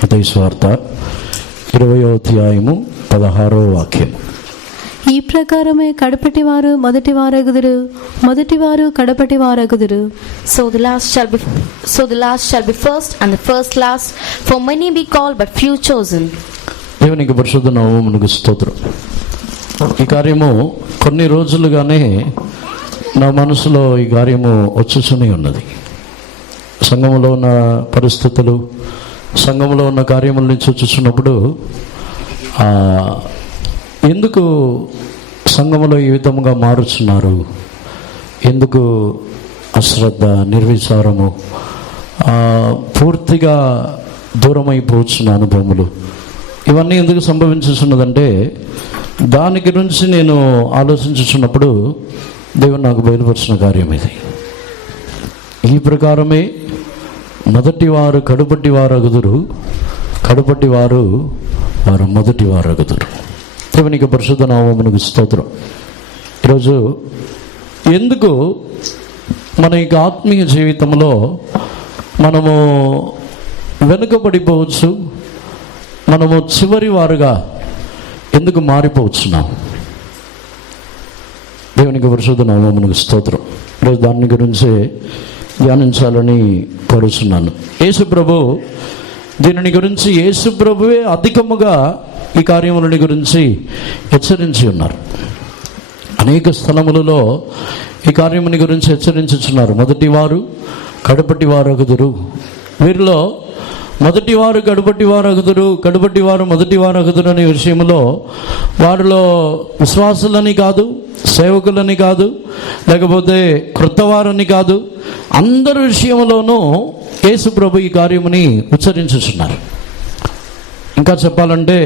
మత్తయి సువార్త 20వ అధ్యాయము 16వ వాక్యం. ఈ ప్రకారమే కడపటి వారు మొదటి వారగుదురు, మొదటి వారు కడపటి వారగుదురు. So the last shall be first, and the first last. For many be called, but few chosen. దేవునికి పరిశుద్ధ నామమునకు స్తోత్రం. ఈ కార్యము కొన్ని రోజులుగానే నా మనసులో ఈ కార్యము వచ్చుచుని ఉన్నది. సంఘములో ఉన్న పరిస్థితులు, సంఘంలో ఉన్న కార్యముల నుంచి వచ్చుచున్నప్పుడు ఎందుకు సంఘములో ఈ విధముగా మారుచున్నారు, ఎందుకు అశ్రద్ధ, నిర్విచారము, పూర్తిగా దూరమైపోతున్న అనుభవములు, ఇవన్నీ ఎందుకు సంభవించుతున్నదంటే దాని గురించి నేను ఆలోచించుచున్నప్పుడు దేవుడు నాకు బయలుపరిచిన కార్యం ఇది. ఈ ప్రకారమే మొదటి వారు కడుపటి వారు అగుదురు, కడుపటి వారు మొదటి వారు అగుదురు. దేవునికి పరిశుద్ధ నామమునకు స్తోత్రం. ఈరోజు ఎందుకు మన ఈ ఆత్మీయ జీవితంలో మనము వెనుకబడిపోవచ్చు, మనము చివరి వారుగా ఎందుకు మారిపోవచ్చున్నాం? దేవునికి పరిశుద్ధ నామమునకు స్తోత్రం. ఈరోజు దాని గురించే ధ్యానించాలని కోరుచున్నాను. యేసు ప్రభు దీనిని గురించి యేసు ప్రభువే అధికముగా ఈ కార్యములని గురించి హెచ్చరించి ఉన్నారు. అనేక స్థలములలో ఈ కార్యముని గురించి హెచ్చరించుచున్నారు. మొదటి వారు కడపటి వారు అగుదురు. వీరిలో మొదటి వారు కడుపటి వారు అగుదురు, కడుపటి వారు మొదటి వారు అగుదురు అనే విషయంలో వారిలో విశ్వాసులని కాదు, సేవకులని కాదు, లేకపోతే క్రొత్తవారని కాదు, అందరి విషయంలోనూ యేసు ప్రభు ఈ కార్యముని ఉచ్చరించుచున్నారు. ఇంకా చెప్పాలంటే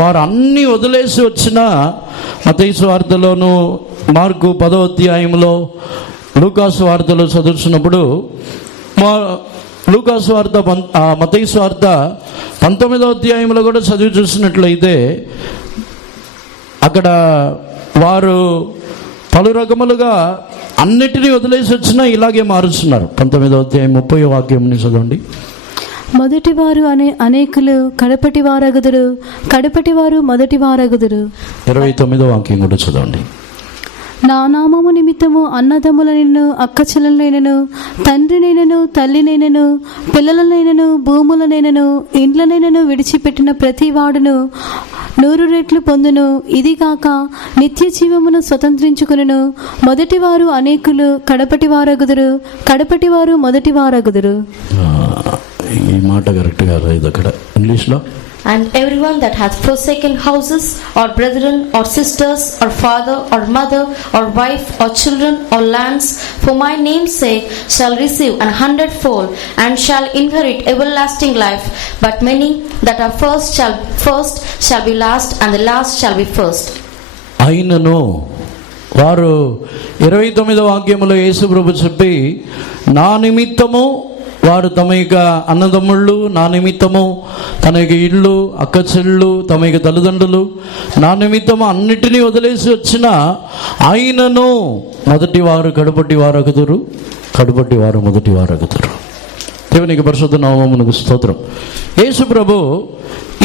వారు అన్నీ వదిలేసి వచ్చిన మత్తయి సువార్తలోను, మార్కు 10వ అధ్యాయంలో, లూకాసు వార్తలో చదువుతున్నప్పుడు లూకాసు వార్త, మత్తయి సువార్త 19వ అధ్యాయంలో కూడా చదివి చూసినట్లయితే అక్కడ వారు పలు రకములుగా అన్నిటినీ వదిలేసి వచ్చినా ఇలాగే మారుస్తున్నారు. 19వ అధ్యాయం 30వ వాక్యం చదవండి. మొదటి వారు అనేకులు కడపటి వారగుదురు, కడపటి వారు మొదటి వారగుదురు. 29వ వాక్యం కూడా చదవండి. నా నామము నిమిత్తము అన్నదమ్ములనైనను, అక్కచెల్లెలనైనను, తండ్రినైనను, తల్లినైనను, పిల్లలనైనను, భూములనైనను, ఇండ్లనైనను విడిచిపెట్టిన ప్రతి వాడును 100 రెట్లు పొందును. ఇది కాక నిత్య జీవమును స్వతంత్రించుకును. మొదటి వారు అనేకులు కడపటి వారగుదురు, కడపటి వారు మొదటి వారగుదురు. ఈ మాట కరెక్ట్గా లేదు అక్కడ ఇంగ్లీష్లో. And everyone that hath forsaken houses, or brethren, or sisters, or father, or mother, or wife, or children, or lands, for my name's sake, shall receive 100-fold, and shall inherit everlasting life. But many that are first shall be last, and the last shall be first. అయినను వారు 29వ వాక్యములో యేసు ప్రభు చెప్పి, నా నిమిత్తము వారు తమ యొక్క అన్నదమ్ముళ్ళు, నా నిమిత్తము తన యొక్క ఇళ్ళు, అక్క చెల్లు, తమ యొక్క తల్లిదండ్రులు, నా నిమిత్తము అన్నిటినీ వదిలేసి వచ్చిన ఆయనను మొదటి వారు కడుపటి వారు అగుదురు, కడుపటి వారు మొదటి వారు అగుదురు. దేవునికి పరిశుద్ధ నామమునకు స్తోత్రం. యేసు ప్రభు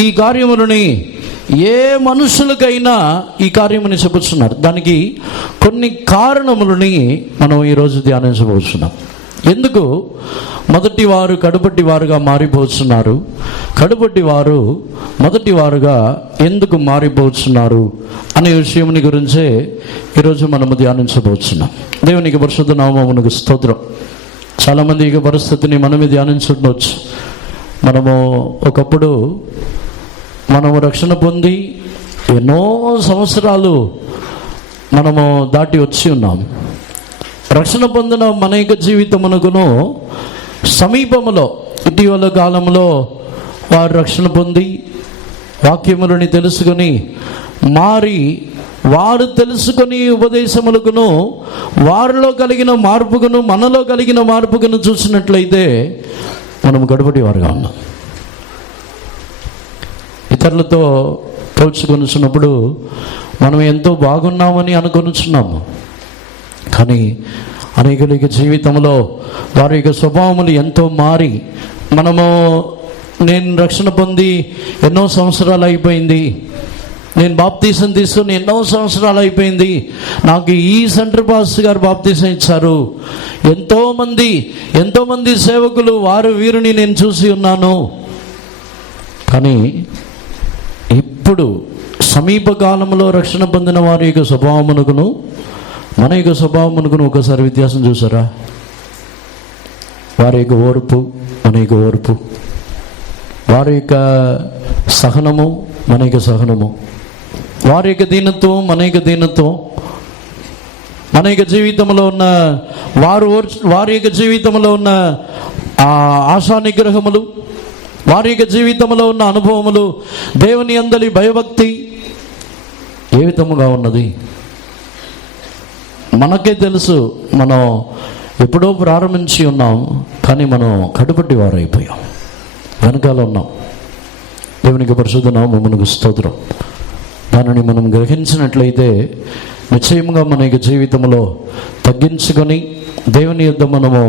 ఈ కార్యములని ఏ మనుషులకైనా ఈ కార్యముని చెప్పుచున్నారు. దానికి కొన్ని కారణములని మనం ఈరోజు ధ్యానించబోతున్నాం. ఎందుకు మొదటి వారు కడుపటి వారుగా మారిపోతున్నారు, కడుపటి వారు మొదటి వారుగా ఎందుకు మారిపోతున్నారు అనే విషయం గురించే ఈరోజు మనము ధ్యానించబోతున్నాం. దేవునికి పరిశుద్ధ నామమునకు స్తోత్రం. చాలామంది ఈ పరిస్థితిని మనమే ధ్యానించవచ్చు. మనము ఒకప్పుడు రక్షణ పొంది ఎన్నో సంవత్సరాలు మనము దాటి వచ్చి ఉన్నాం. రక్షణ పొందిన మన యొక్క జీవితమునకును సమీపములో ఇటీవల కాలంలో వారు రక్షణ పొంది వాక్యములని తెలుసుకొని మారి, వారు తెలుసుకొని ఉపదేశములకును వారిలో కలిగిన మార్పుకును మనలో కలిగిన మార్పుకును చూసినట్లయితే మనం గడపటి వారుగా ఉన్నాం. ఇతరులతో పోల్చుకొనిచున్నప్పుడు మనం ఎంతో బాగున్నామని అనుకొనిచున్నాము. కానీ అనేకుల జీవితంలో వారి యొక్క స్వభావములు ఎంతో మారి మనము నేను రక్షణ పొంది ఎన్నో సంవత్సరాలు అయిపోయింది, నేను బాప్తీసం తీసుకుని ఎన్నో సంవత్సరాలు అయిపోయింది, నాకు ఈ సెంటర్ పాస్టర్ గారు బాప్తీసం ఇచ్చారు, ఎంతోమంది సేవకులు వారు వీరిని నేను చూసి ఉన్నాను. కానీ ఇప్పుడు సమీప కాలంలో రక్షణ పొందిన వారి యొక్క స్వభావమునకును మన యొక్క స్వభావమునకును ఒకసారి వ్యత్యాసం చూసారా? వారి యొక్క ఓర్పు, మన యొక్క ఓర్పు, వారి యొక్క సహనము, మన యొక్క సహనము, వారి యొక్క దీనత్వం, మన యొక్క దీనత్వం, మన యొక్క జీవితంలో ఉన్న వారి యొక్క జీవితంలో ఉన్న ఆశా నిగ్రహములు, వారి యొక్క జీవితంలో ఉన్న అనుభవములు, దేవుని యందలి భయభక్తి ఏ విధముగా ఉన్నది మనకే తెలుసు. మనం ఎప్పుడో ప్రారంభించి ఉన్నాం, కానీ మనం కడుపట్టి వారైపోయాం, వెనకాల ఉన్నాం. దేవునికి పరిశుద్ధ నామమునకు స్తోత్రం. దానిని మనం గ్రహించినట్లయితే నిశ్చయంగా మన యొక్క జీవితంలో తగ్గించుకొని దేవుని యొద్ద మనము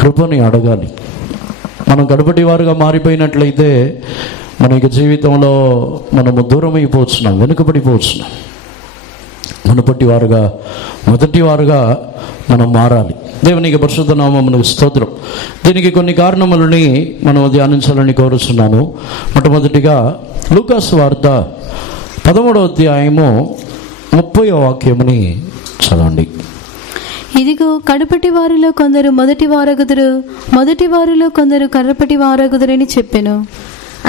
కృపని అడగాలి. మనం కడుపటి వారుగా మారిపోయినట్లయితే మన యొక్క జీవితంలో మనము దూరం అయిపోతున్నాం, వెనుకబడిపోతున్నాం. మునుపటి వారుగా, మొదటి వారుగా మనం మారాలి. దేవునికి పరిశుద్ధ నామమునకు స్తోత్రం. దీనికి కొన్ని కారణములని మనం ధ్యానించాలని కోరుతున్నాను. మొట్టమొదటిగా లూకాసు వార్త 13వ అధ్యాయము 30వ వాక్యముని చదవండి. ఇదిగో కడపటి వారిలో కొందరు మొదటి వారగుదురు, మొదటి వారిలో కొందరు కడపటి వారగుదురని చెప్పెను.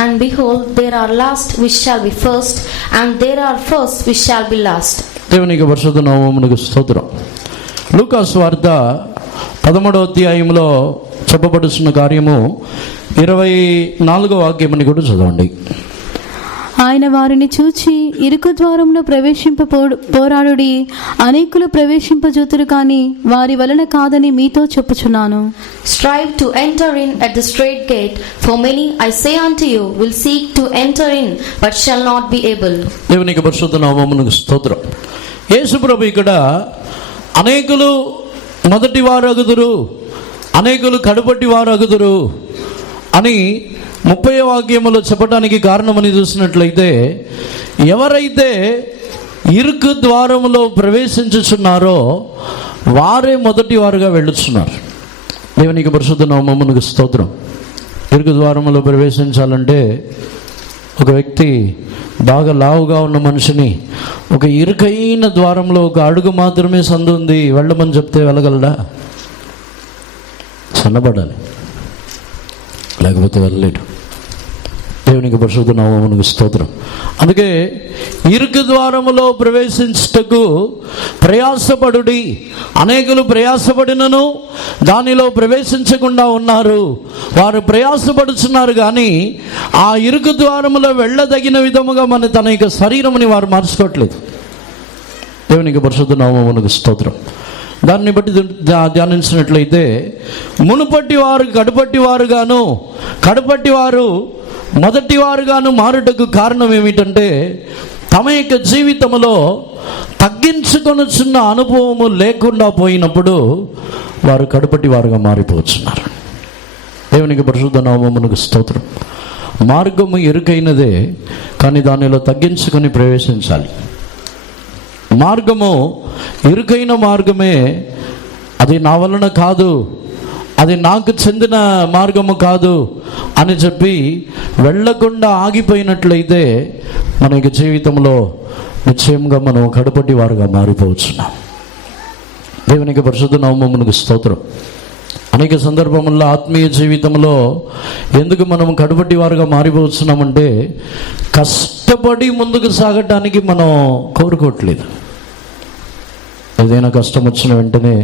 And behold, there are last which shall be first, and there are first which shall be last. దేవునికి పరిశుద్ధ నామమునకు స్తోత్రం. లూకాసు వార్త 13వ అధ్యాయంలో చెప్పబడుతున్న కార్యము 24వ వాక్యముని కూడా చదవండి. ఆయన వారిని చూచి ఇరుకు ద్వారంలో పోరాడుడి, అనేకులు ప్రవేశింపజూతురు కానీ వారి వలన కాదని మీతో చెప్పుచున్నాను. Strive to enter in at the straight gate, for many, I say unto you, will seek to enter in, but shall not be able. దేవునికి పరిశుద్ధ నామమునకు స్తోత్రం. యేసు ప్రభు ఇక్కడ అనేకులు మొదటి వారు అగుదురు, అనేకులు కడుపటి వారు అగుదురు అని 30వ వాక్యములో చెప్పడానికి కారణమని చూసినట్లయితే, ఎవరైతే ఇరుకు ద్వారములో ప్రవేశించుచున్నారో వారే మొదటి వారుగా వెళ్ళుచున్నారు. దేవునికి పరిశుద్ధ నామమునకు స్తోత్రం. ఇరుకు ద్వారములో ప్రవేశించాలంటే ఒక వ్యక్తి బాగా లావుగా ఉన్న మనిషిని ఒక ఇరుకైన ద్వారంలో ఒక అడుగు మాత్రమే సందు ఉంది వెళ్ళమని చెప్తే వెళ్ళగలడా? సన్నబడాలి, లేకపోతే వెళ్ళలేడు. దేవునికి పరిశుద్ధ నామమునకు స్తోత్రం. అందుకే ఇరుకు ద్వారములో ప్రవేశించుటకు ప్రయాసపడుడి. అనేకులు ప్రయాసపడినను దానిలో ప్రవేశించకుండా ఉన్నారు. వారు ప్రయాసపడుచున్నారు కానీ ఆ ఇరుకు ద్వారములో వెళ్ళదగిన విధముగా తన యొక్క శరీరముని వారు మార్చుకోవట్లేదు. దేవునికి పరిశుద్ధ నామమునకు స్తోత్రం. దాన్ని బట్టి ధ్యానించినట్లయితే మునుపటి వారు కడుపట్టి వారుగాను, కడుపట్టి వారు మొదటి వారుగాను మారుటకు కారణం ఏమిటంటే తమ యొక్క జీవితంలో తగ్గించుకొనుచున్న అనుభవము లేకుండా పోయినప్పుడు వారు కడుపటి వారుగా మారిపోతున్నారు. దేవునికి పరిశుద్ధ నామమునకు స్తోత్రం. మార్గము ఇరుకైనదే, కానీ దానిలో తగ్గించుకొని ప్రవేశించాలి. మార్గము ఇరుకైన మార్గమే, అది నా వలన కాదు, అది నాకు చెందిన మార్గము కాదు అని చెప్పి వెళ్ళకుండా ఆగిపోయినట్లయితే మన యొక్క జీవితంలో నిశ్చయంగా మనం కడుపటి వారుగా మారిపోవచ్చున్నాం. దేవునికి పరిశుద్ధ నామమునకు స్తోత్రం. అనేక సందర్భముల్లో ఆత్మీయ జీవితంలో ఎందుకు మనం కడుపటి వారుగా మారిపోతున్నామంటే కష్టపడి ముందుకు సాగటానికి మనం కోరుకోవట్లేదు. ఏదైనా కష్టం వచ్చిన వెంటనే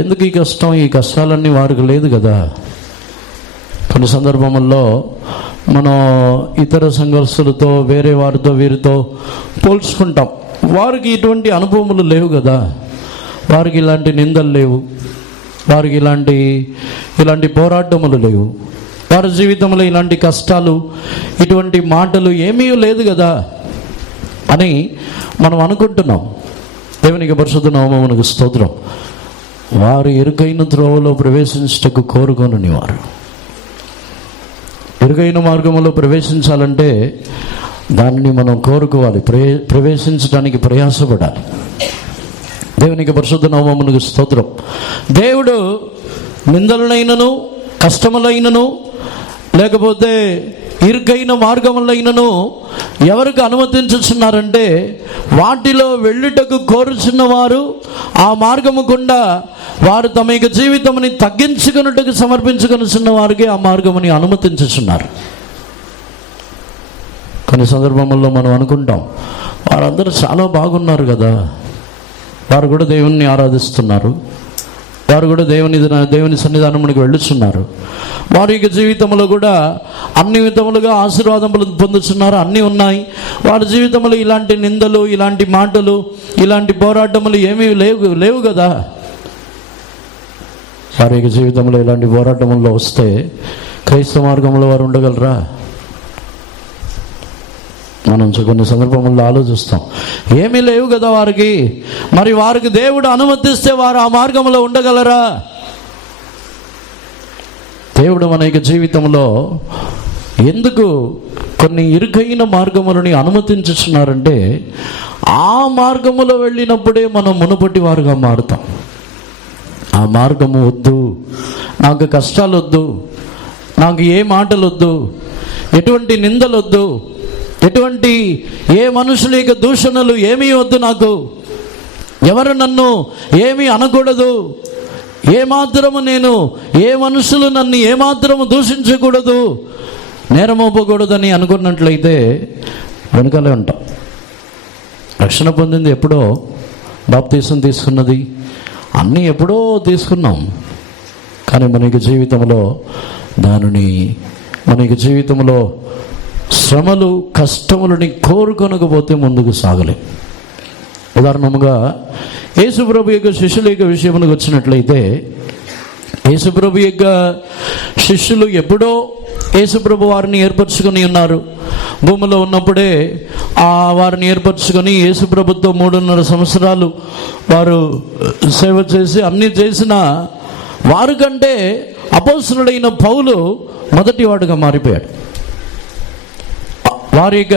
ఎందుకు ఈ కష్టం, ఈ కష్టాలన్నీ వారికి లేదు కదా. కొన్ని సందర్భముల్లో మనం ఇతర సంఘర్షులతో, వేరే వారితో, వీరితో పోల్చుకుంటాం. వారికి ఇటువంటి అనుభవములు లేవు కదా, వారికి ఇలాంటి నిందలు లేవు, వారికి ఇలాంటి పోరాటములు లేవు, వారి జీవితంలో ఇలాంటి కష్టాలు, ఇటువంటి మాటలు ఏమీ లేదు కదా అని మనం అనుకుంటున్నాం. దేవునికి పరిశుద్ధ నామమునకు స్తోత్రం. వారు ఇరుకైన త్రోవలో ప్రవేశించటకు కోరుకొనని వారు, ఇరుకైన మార్గంలో ప్రవేశించాలంటే దానిని మనం కోరుకోవాలి, ప్రవేశించడానికి ప్రయాసపడాలి. దేవునికి పరిశుద్ధ నామమునకు స్తోత్రం. దేవుడు నిందలనైనను, కష్టములైనను, లేకపోతే ఇరుకైన మార్గములైనను ఎవరికి అనుమతించుచున్నారంటే వాటిలో వెళ్ళుటకు కోరుచున్న వారు, ఆ మార్గము గుండా వారు తమ యొక్క జీవితముని తగ్గించుకున్నట్టుకు సమర్పించుకొనుచున్న వారికి ఆ మార్గముని అనుమతించుచున్నారు. కొన్ని సందర్భముల్లో మనం అనుకుంటాం, వారందరూ చాలా బాగున్నారు కదా, వారు కూడా దేవుణ్ణి ఆరాధిస్తున్నారు, వారు కూడా దేవుని సన్నిధానమునికి వెళ్ళుచున్నారు, వారి యొక్క జీవితంలో కూడా అన్ని విధములుగా ఆశీర్వాదములు పొందుతున్నారు, అన్నీ ఉన్నాయి, వారి జీవితంలో ఇలాంటి నిందలు, ఇలాంటి మాటలు, ఇలాంటి పోరాటములు ఏమీ లేవు కదా. వారి యొక్క జీవితంలో ఇలాంటి పోరాటముల్లో వస్తే క్రైస్తవ మార్గంలో వారు ఉండగలరా? మనం కొన్ని సందర్భంలో ఆలోచిస్తాం, ఏమీ లేవు కదా వారికి, మరి వారికి దేవుడు అనుమతిస్తే వారు ఆ మార్గంలో ఉండగలరా? దేవుడు మన యొక్క జీవితంలో ఎందుకు కొన్ని ఇరుకైన మార్గములని అనుమతించుచున్నారంటే ఆ మార్గములో వెళ్ళినప్పుడే మనం మునుపటి వారుగా మారుతాం. ఆ మార్గము వద్దు, నాకు కష్టాలు వద్దు, నాకు ఏ మాటలు వద్దు, ఎటువంటి నిందలు వద్దు, ఎటువంటి ఏ మనుషుల యొక్క దూషణలు ఏమీ వద్దు, నాకు ఎవరు నన్ను ఏమీ అనకూడదు, ఏమాత్రము నేను ఏ మనుషులు నన్ను ఏమాత్రము దూషించకూడదు, నేరమోపకూడదని అనుకున్నట్లయితే వెనుకలే ఉంటాం. రక్షణ పొందింది ఎప్పుడో, బాప్తీసం తీసుకున్నది అన్నీ ఎప్పుడో తీసుకున్నాం, కానీ మనకి జీవితంలో మనకి జీవితంలో శ్రమలు, కష్టములని కోరుకొనకపోతే ముందుకు సాగలేం. ఉదాహరణముగా యేసుప్రభు యొక్క శిష్యుల యొక్క విషయమునకు వచ్చినట్లయితే, యేసుప్రభు యొక్క శిష్యులు ఎప్పుడో యేసుప్రభు వారిని ఏర్పరచుకొని ఉన్నారు. భూమిలో ఉన్నప్పుడే వారిని ఏర్పరచుకొని యేసుప్రభుతో 3.5 సంవత్సరాలు వారు సేవ చేసి అన్నీ చేసిన వారి కంటే అపోస్తలుడైన పౌలు మొదటి వాడుగా మారిపోయాడు. వారి యొక్క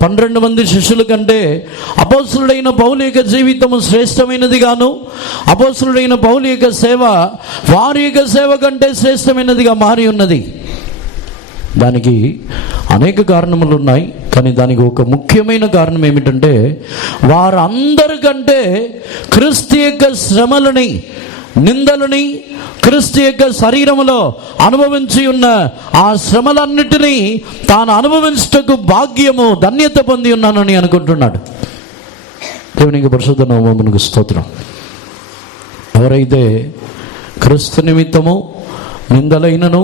12 మంది శిష్యుల కంటే అపోస్తలుడైన పౌలు యొక్క జీవితము శ్రేష్టమైనది గాను, అపోస్తలుడైన పౌలు యొక్క సేవ వారి యొక్క సేవ కంటే శ్రేష్టమైనదిగా మారి ఉన్నది. దానికి అనేక కారణములు ఉన్నాయి, కానీ దానికి ఒక ముఖ్యమైన కారణం ఏమిటంటే వారందరికంటే క్రీస్తు యొక్క శ్రమలని, నిందలని, క్రీస్తు యొక్క శరీరములో అనుభవించి ఉన్న ఆ శ్రమలన్నిటినీ తాను అనుభవించటకు భాగ్యము, ధన్యత పొంది ఉన్నానని అనుకుంటున్నాడు. దేవునికి పరిశుద్ధ నామమునకు స్తోత్రం. ఎవరైతే క్రీస్తు నిమిత్తము నిందలైనను,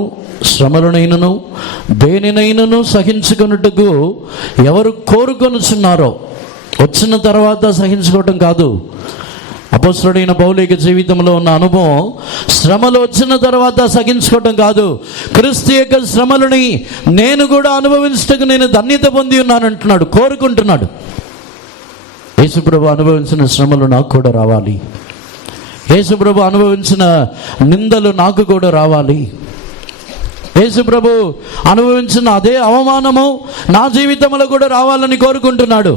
శ్రమలనైనను, దేనినైనను సహించుకొనుటకు ఎవరు కోరుకొనుచున్నారో, వచ్చిన తర్వాత సహించుకోవటం కాదు. అపోస్తలుడైన పౌలు యొక్క జీవితంలో ఉన్న అనుభవం శ్రమలు వచ్చిన తర్వాత సహించుకోవటం కాదు. క్రీస్తు యొక్క శ్రమలని నేను కూడా అనుభవించటకు నేను ధన్యత పొంది ఉన్నాను అంటున్నాడు, కోరుకుంటున్నాడు. యేసుప్రభు అనుభవించిన శ్రమలు నాకు కూడా రావాలి, యేసుప్రభు అనుభవించిన నిందలు నాకు కూడా రావాలి, యేసుప్రభు అనుభవించిన అదే అవమానము నా జీవితంలో కూడా రావాలని కోరుకుంటున్నాడు.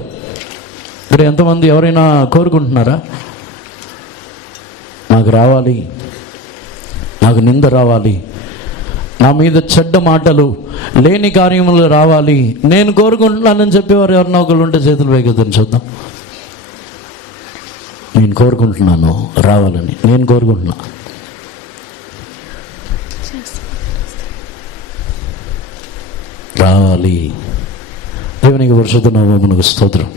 ఇక్కడ ఎంతమంది ఎవరైనా కోరుకుంటున్నారా? నాకు రావాలి, నాకు నింద రావాలి, నా మీద చెడ్డ మాటలు, లేని కార్యములు రావాలి, నేను కోరుకుంటున్నానని చెప్పేవారు ఎవరన్నా ఒకళ్ళు ఉంటే చేతులు పైకెత్తండి చూద్దాం. నేను కోరుకుంటున్నాను రావాలని, నేను కోరుకుంటున్నా. రావాలి. దేవునికి పరిశుద్ధ నామమునకు స్తోత్రం.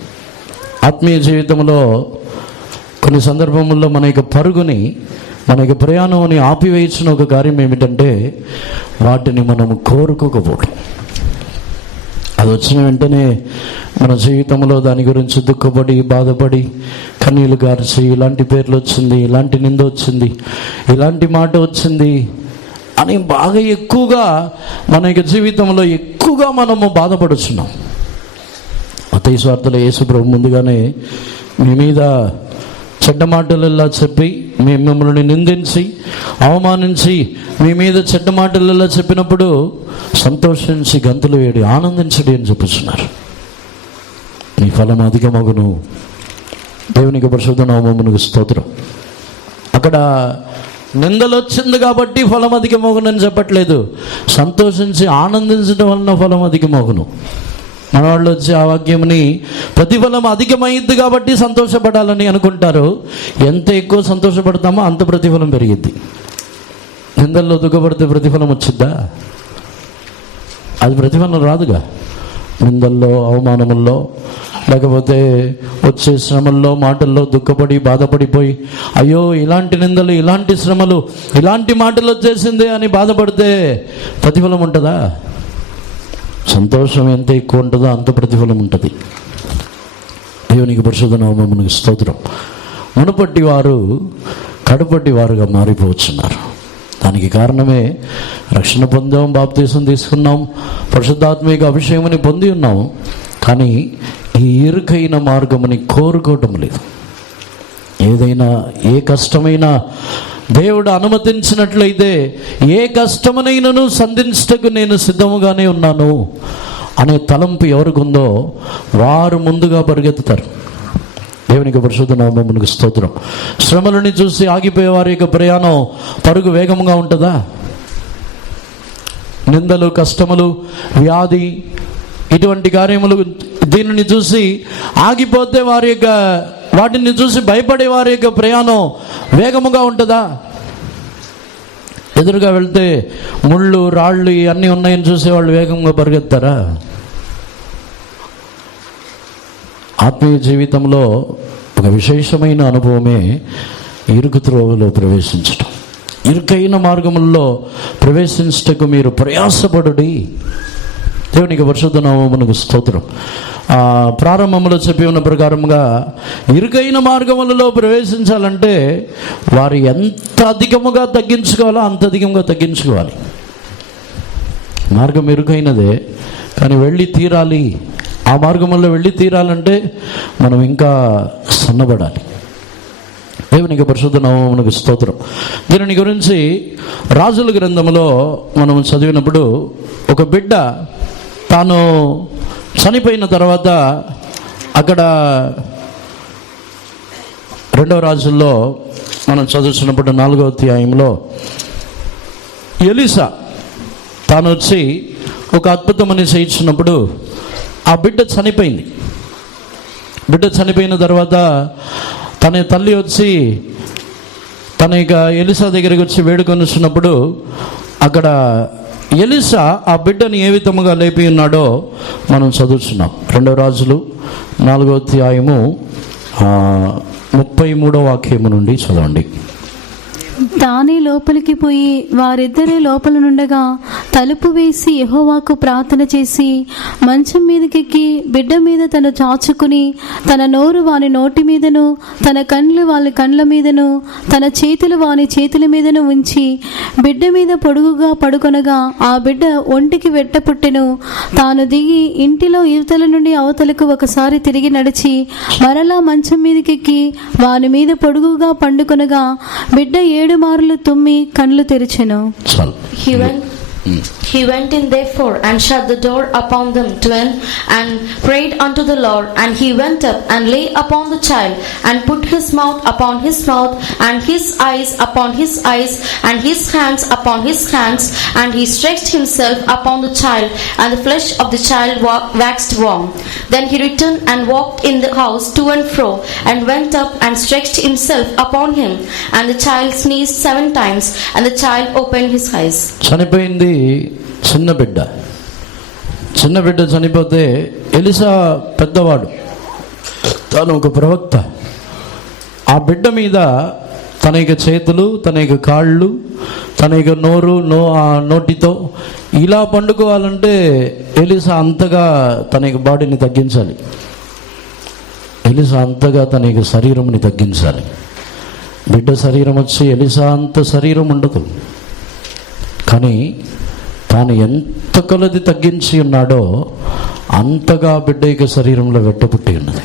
ఆత్మీయ జీవితంలో కొన్ని సందర్భముల్లో మన యొక్క పరుగుని, మన యొక్క ప్రయాణంని ఆపివేయించిన ఒక కార్యం ఏమిటంటే వాటిని మనము కోరుకోకపోవడం. అది వచ్చిన వెంటనే మన జీవితంలో దాని గురించి దుఃఖపడి, బాధపడి, కన్నీళ్లు గార్చి, ఇలాంటి పేర్లు వచ్చింది, ఇలాంటి నింద వచ్చింది, ఇలాంటి మాట వచ్చింది అని బాగా ఎక్కువగా మన యొక్క జీవితంలో ఎక్కువగా మనము బాధపడుతున్నాం. మత్తయి సువార్తలో యేసు ప్రభు ముందుగానే మీ మీద చెడ్డ మాటలల్లా చెప్పి మిమ్మల్ని నిందించి అవమానించి మీ మీద చెడ్డ మాటలల్లా చెప్పినప్పుడు సంతోషించి గంతులు వేడి ఆనందించడి అని చెప్పుచున్నారు. నీ ఫలం అధికమగును. దేవునికి పరిశుద్ధ నామమునకు స్తోత్రం. అక్కడ నిందలు వచ్చింది కాబట్టి ఫలం అధికమగునని చెప్పట్లేదు. సంతోషించి ఆనందించడం వలన ఫలం అధికమగును. మన వాళ్ళు వచ్చి ఆ వాక్యంని ప్రతిఫలం అధికమైంది కాబట్టి సంతోషపడాలని అనుకుంటారు. ఎంత ఎక్కువ సంతోషపడతామో అంత ప్రతిఫలం పెరిగిద్ది. నిందల్లో దుఃఖపడితే ప్రతిఫలం వచ్చిద్దా? అది ప్రతిఫలం రాదుగా. నిందల్లో, అవమానముల్లో, లేకపోతే వచ్చే శ్రమల్లో, మాటల్లో దుఃఖపడి బాధపడిపోయి అయ్యో ఇలాంటి నిందలు, ఇలాంటి శ్రమలు, ఇలాంటి మాటలు వచ్చేసిందే అని బాధపడితే ప్రతిఫలం ఉంటుందా? సంతోషం ఎంత ఎక్కువ ఉంటుందో అంత ప్రతిఫలం ఉంటుంది. దేవునికి పరిశుద్ధ నామమునకు స్తోత్రం. మునుపటి వారు కడపటి వారుగా మారిపోతున్నారు. దానికి కారణమే రక్షణ పొందాం, బాప్తీసం తీసుకున్నాం, పరిశుద్ధాత్మిక అభిషేకమని పొంది ఉన్నాం. కానీ ఈ ఇరుకైన మార్గమని కోరుకోవటం లేదు. ఏదైనా ఏ కష్టమైనా దేవుడు అనుమతించినట్లయితే ఏ కష్టమునైనను సంధించటకు నేను సిద్ధముగానే ఉన్నాను అనే తలంపు ఎవరికి ఉందో వారు ముందుగా పరిగెత్తుతారు. దేవునికి పరిశుద్ధ నామమునకు స్తోత్రం. శ్రమలని చూసి ఆగిపోయే వారి యొక్క ప్రయాణం పరుగు వేగంగా ఉంటుందా? నిందలు, కష్టములు, వ్యాధి, ఇటువంటి కార్యములు దీనిని చూసి ఆగిపోతే వాటిని చూసి భయపడే వారి యొక్క ప్రయాణం వేగముగా ఉంటుందా? ఎదురుగా వెళ్తే ముళ్ళు, రాళ్ళు ఇవన్నీ ఉన్నాయని చూసే వాళ్ళు వేగంగా పరిగెత్తారా? ఆత్మీయ జీవితంలో ఒక విశేషమైన అనుభవమే ఇరుకు త్రోవలో ప్రవేశించటం. ఇరుకైన మార్గముల్లో ప్రవేశించటకు మీరు ప్రయాసపడుడి. దేవునికి పరిశుద్ధ నామమునకు స్తోత్రం. ప్రారంభంలో చెప్పి ఉన్న ప్రకారంగా ఇరుకైన మార్గములలో ప్రవేశించాలంటే వారు ఎంత అధికముగా తగ్గించుకోవాలో అంత అధికంగా తగ్గించుకోవాలి. మార్గం ఇరుకైనదే, కానీ వెళ్ళి తీరాలి. ఆ మార్గంలో వెళ్ళి తీరాలంటే మనం ఇంకా సన్నబడాలి. దేవునికి పరిశుద్ధ నామమునకు స్తోత్రం. దీనిని గురించి రాజుల గ్రంథంలో మనం చదివినప్పుడు ఒక బిడ్డ తాను చనిపోయిన తర్వాత అక్కడ 2వ రాజుల్లో మనం చదువుతున్నప్పుడు 4వ అధ్యాయంలో ఎలీషా తాను వచ్చి ఒక అద్భుతమని చేయించినప్పుడు ఆ బిడ్డ చనిపోయింది. బిడ్డ చనిపోయిన తర్వాత తన తల్లి వచ్చి తన ఇక ఎలీషా దగ్గరికి వచ్చి వేడుకొని వచ్చినప్పుడు అక్కడ ఎలీషా ఆ బిడ్డని ఏ విధముగా లేపి ఉన్నాడో మనం చదువుతున్నాం. 2వ రాజులు 4వ అధ్యాయము 33వ వాక్యము నుండి చదవండి. తానే లోపలికి పోయి వారిద్దరే లోపల నుండగా తలుపు వేసి యెహోవాకు ప్రార్థన చేసి మంచం మీదకెక్కి బిడ్డ మీద తను చాచుకుని తన నోరు వాని నోటి మీదను తన కండ్లు వాళ్ళ కండ్ల మీదను తన చేతులు వాని చేతుల మీదను ఉంచి బిడ్డ మీద పొడుగుగా పడుకొనగా ఆ బిడ్డ ఒంటికి వెట్ట పుట్టెను. తాను దిగి ఇంటిలో ఇవతల నుండి అవతలకు ఒకసారి తిరిగి నడిచి మరలా మంచం మీదకెక్కి వాని మీద పొడుగుగా పండుకొనగా బిడ్డ 7 మార్లు తుమ్మి కండ్లు తెరిచెను. He went in therefore and shut the door upon them twain and prayed unto the Lord. And he went up and lay upon the child and put his mouth upon his mouth and his eyes upon his eyes and his hands upon his hands. And he stretched himself upon the child, and the flesh of the child waxed warm. Then he returned and walked in the house to and fro and went up and stretched himself upon him. And the child sneezed 7 times, and the child opened his eyes. చనిపోయింది చిన్న బిడ్డ చనిపోతే Elisha పెద్దవాడు, తాను ఒక ప్రవక్త. ఆ బిడ్డ మీద తన యొక్క చేతులు, తన యొక్క కాళ్ళు, తన యొక్క నోటితో ఇలా పండుకోవాలంటే ఎలీషా అంతగా తన యొక్క బాడీని తగ్గించాలి. ఎలీషా అంతగా తన యొక్క శరీరంని తగ్గించాలి. బిడ్డ శరీరం వచ్చి ఎలీషా అంత శరీరం ఉండదు, కానీ తాను ఎంత కొలది తగ్గించి ఉన్నాడో అంతగా బిడ్డ యొక్క శరీరంలో వెట్టపుట్టి ఉన్నది.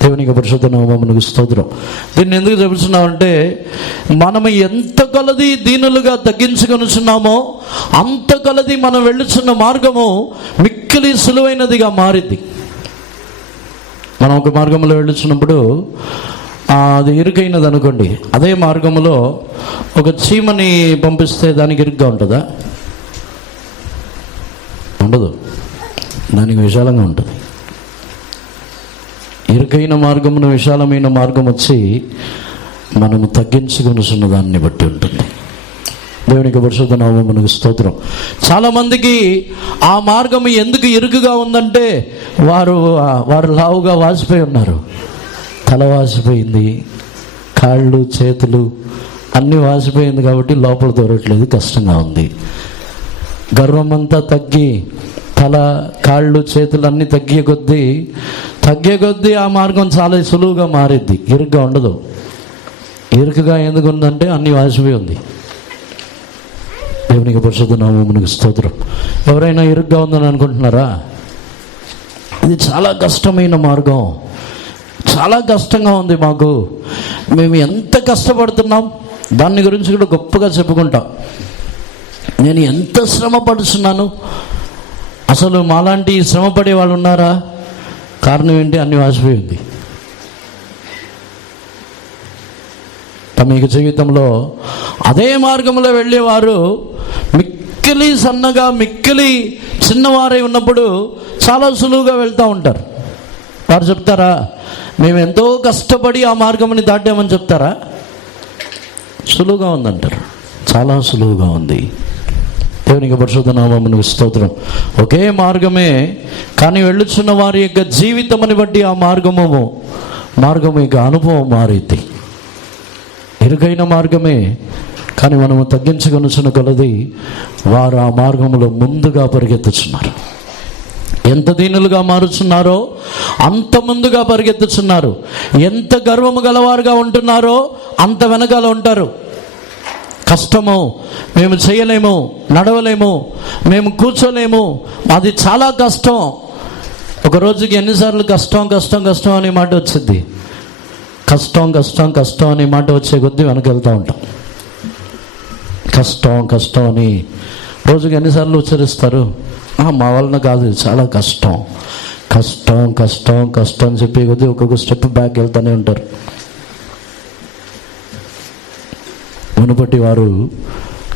దేవుని దేవునికి పరిశుద్ధ నామమునకు స్తోత్రం. దీన్ని ఎందుకు చెబుతున్నామంటే, మనం ఎంత కొలది దీనులుగా తగ్గించుకొనుచున్నామో అంత కొలది మనం వెళ్ళుచున్న మార్గము మిక్కిలి సులువైనదిగా మారింది. మనం ఒక మార్గంలో వెళ్ళుచున్నప్పుడు అది ఇరుకైనది అనుకోండి, అదే మార్గంలో ఒక చీమని పంపిస్తే దానికి ఇరుగ్గా ఉంటుందా? ఉండదు, దానికి విశాలంగా ఉంటుంది. ఇరుకైన మార్గమున విశాలమైన మార్గం వచ్చి మనము తగ్గించుకొనుచున్న దాన్ని బట్టి ఉంటుంది. దేవునికి పరిశుద్ధ నామమునకు స్తోత్రం. చాలామందికి ఆ మార్గం ఎందుకు ఇరుకుగా ఉందంటే, వారు లావుగా వాసిపోయి ఉన్నారు. తల వాసిపోయింది, కాళ్ళు చేతులు అన్నీ వాసిపోయింది కాబట్టి లోపల దూరట్లేదు, కష్టంగా ఉంది. గర్వం అంతా తగ్గి తల కాళ్ళు చేతులు అన్నీ తగ్గే కొద్దీ ఆ మార్గం చాలా సులువుగా మారిద్ది, ఇరుగ్గా ఉండదు. ఇరుకుగా ఎందుకు ఉందంటే అన్నీ వాసిపోయి ఉంది. దేవునికి పరిశుద్ధ నామమునకు స్తోత్రం. ఎవరైనా ఇరుగ్గా ఉందని అనుకుంటున్నారా? ఇది చాలా కష్టమైన మార్గం, చాలా కష్టంగా ఉంది మాకు, మేము ఎంత కష్టపడుతున్నాం దాని గురించి కూడా గొప్పగా చెప్పుకుంటాం. నేను ఎంత శ్రమ పడుతున్నాను, అసలు మాలాంటి శ్రమ పడే వాళ్ళు ఉన్నారా? కారణం ఏంటి? అన్ని వాసిపోయింది. తమ జీవితంలో అదే మార్గంలో వెళ్ళేవారు మిక్కిలి సన్నగా మిక్కిలి చిన్నవారై ఉన్నప్పుడు చాలా సులువుగా వెళ్తూ ఉంటారు. వారు చెప్తారా, మేము ఎంతో కష్టపడి ఆ మార్గంని దాటామని చెప్తారా? సులువుగా ఉందంటారు, చాలా సులువుగా ఉంది. దేవునికి పరిశుద్ధ నామమునకు స్తోత్రం. ఒకే మార్గమే, కానీ వెళ్ళుచున్న వారి యొక్క జీవితముని బట్టి ఆ మార్గము యొక్క అనుభవం మారింది. ఇరుకైన మార్గమే, కానీ మనము తగ్గించుకొనుచున్న కొలది వారు ఆ మార్గంలో ముందుగా పరిగెత్తుచున్నారు. ఎంత దీనులుగా మారుచున్నారో అంత ముందుగా పరిగెత్తుచున్నారు. ఎంత గర్వము గలవారుగా ఉంటున్నారో అంత వెనకాల ఉంటారు. కష్టము, మేము చేయలేము, నడవలేము, మేము కూర్చోలేము, అది చాలా కష్టం. ఒక రోజుకి ఎన్నిసార్లు కష్టం కష్టం కష్టం అనే మాట వచ్చింది. కష్టం కష్టం కష్టం అనే మాట వచ్చే కొద్దీ వెనకెళ్తూ ఉంటాం. కష్టం కష్టం అని రోజుకి ఎన్నిసార్లు ఉచ్చరిస్తారు? మా వలన కాదు, చాలా కష్టం కష్టం కష్టం కష్టం అని చెప్పే కొద్దీ ఒక్కొక్క స్టెప్ బ్యాక్ వెళ్తూనే ఉంటారు. మునుపటి వారు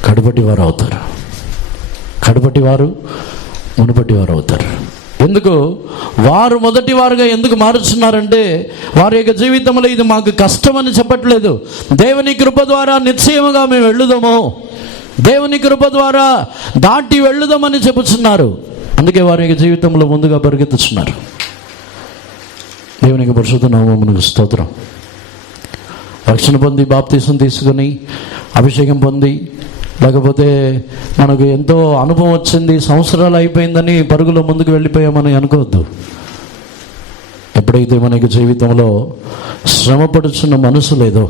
కడుపటి వారు అవుతారు, కడుపటి వారు మునుపటి వారు అవుతారు. ఎందుకు వారు మొదటి వారుగా ఎందుకు మారుస్తున్నారంటే, వారి యొక్క జీవితంలో ఇది మాకు కష్టమని చెప్పట్లేదు, దేవుని కృప ద్వారా నిశ్చయముగా మేము వెళ్ళుదాము, దేవుని కృప ద్వారా దాటి వెళ్ళుదామని చెప్పుచున్నారు. అందుకే వారి యొక్క జీవితంలో ముందుగా పరిగెత్తుచున్నారు. దేవునికి పరిశుద్ధ నామమునకు స్తోత్రం. రక్షణ పొంది బాప్తీసం తీసుకుని అభిషేకం పొంది, లేకపోతే మనకు ఎంతో అనుభవం వచ్చింది, సంవత్సరాలు అయిపోయిందని పరుగులో ముందుకు వెళ్ళిపోయామని అనుకోవద్దు. ఎప్పుడైతే మనకి జీవితంలో శ్రమపడుచున్న మనసు లేదో,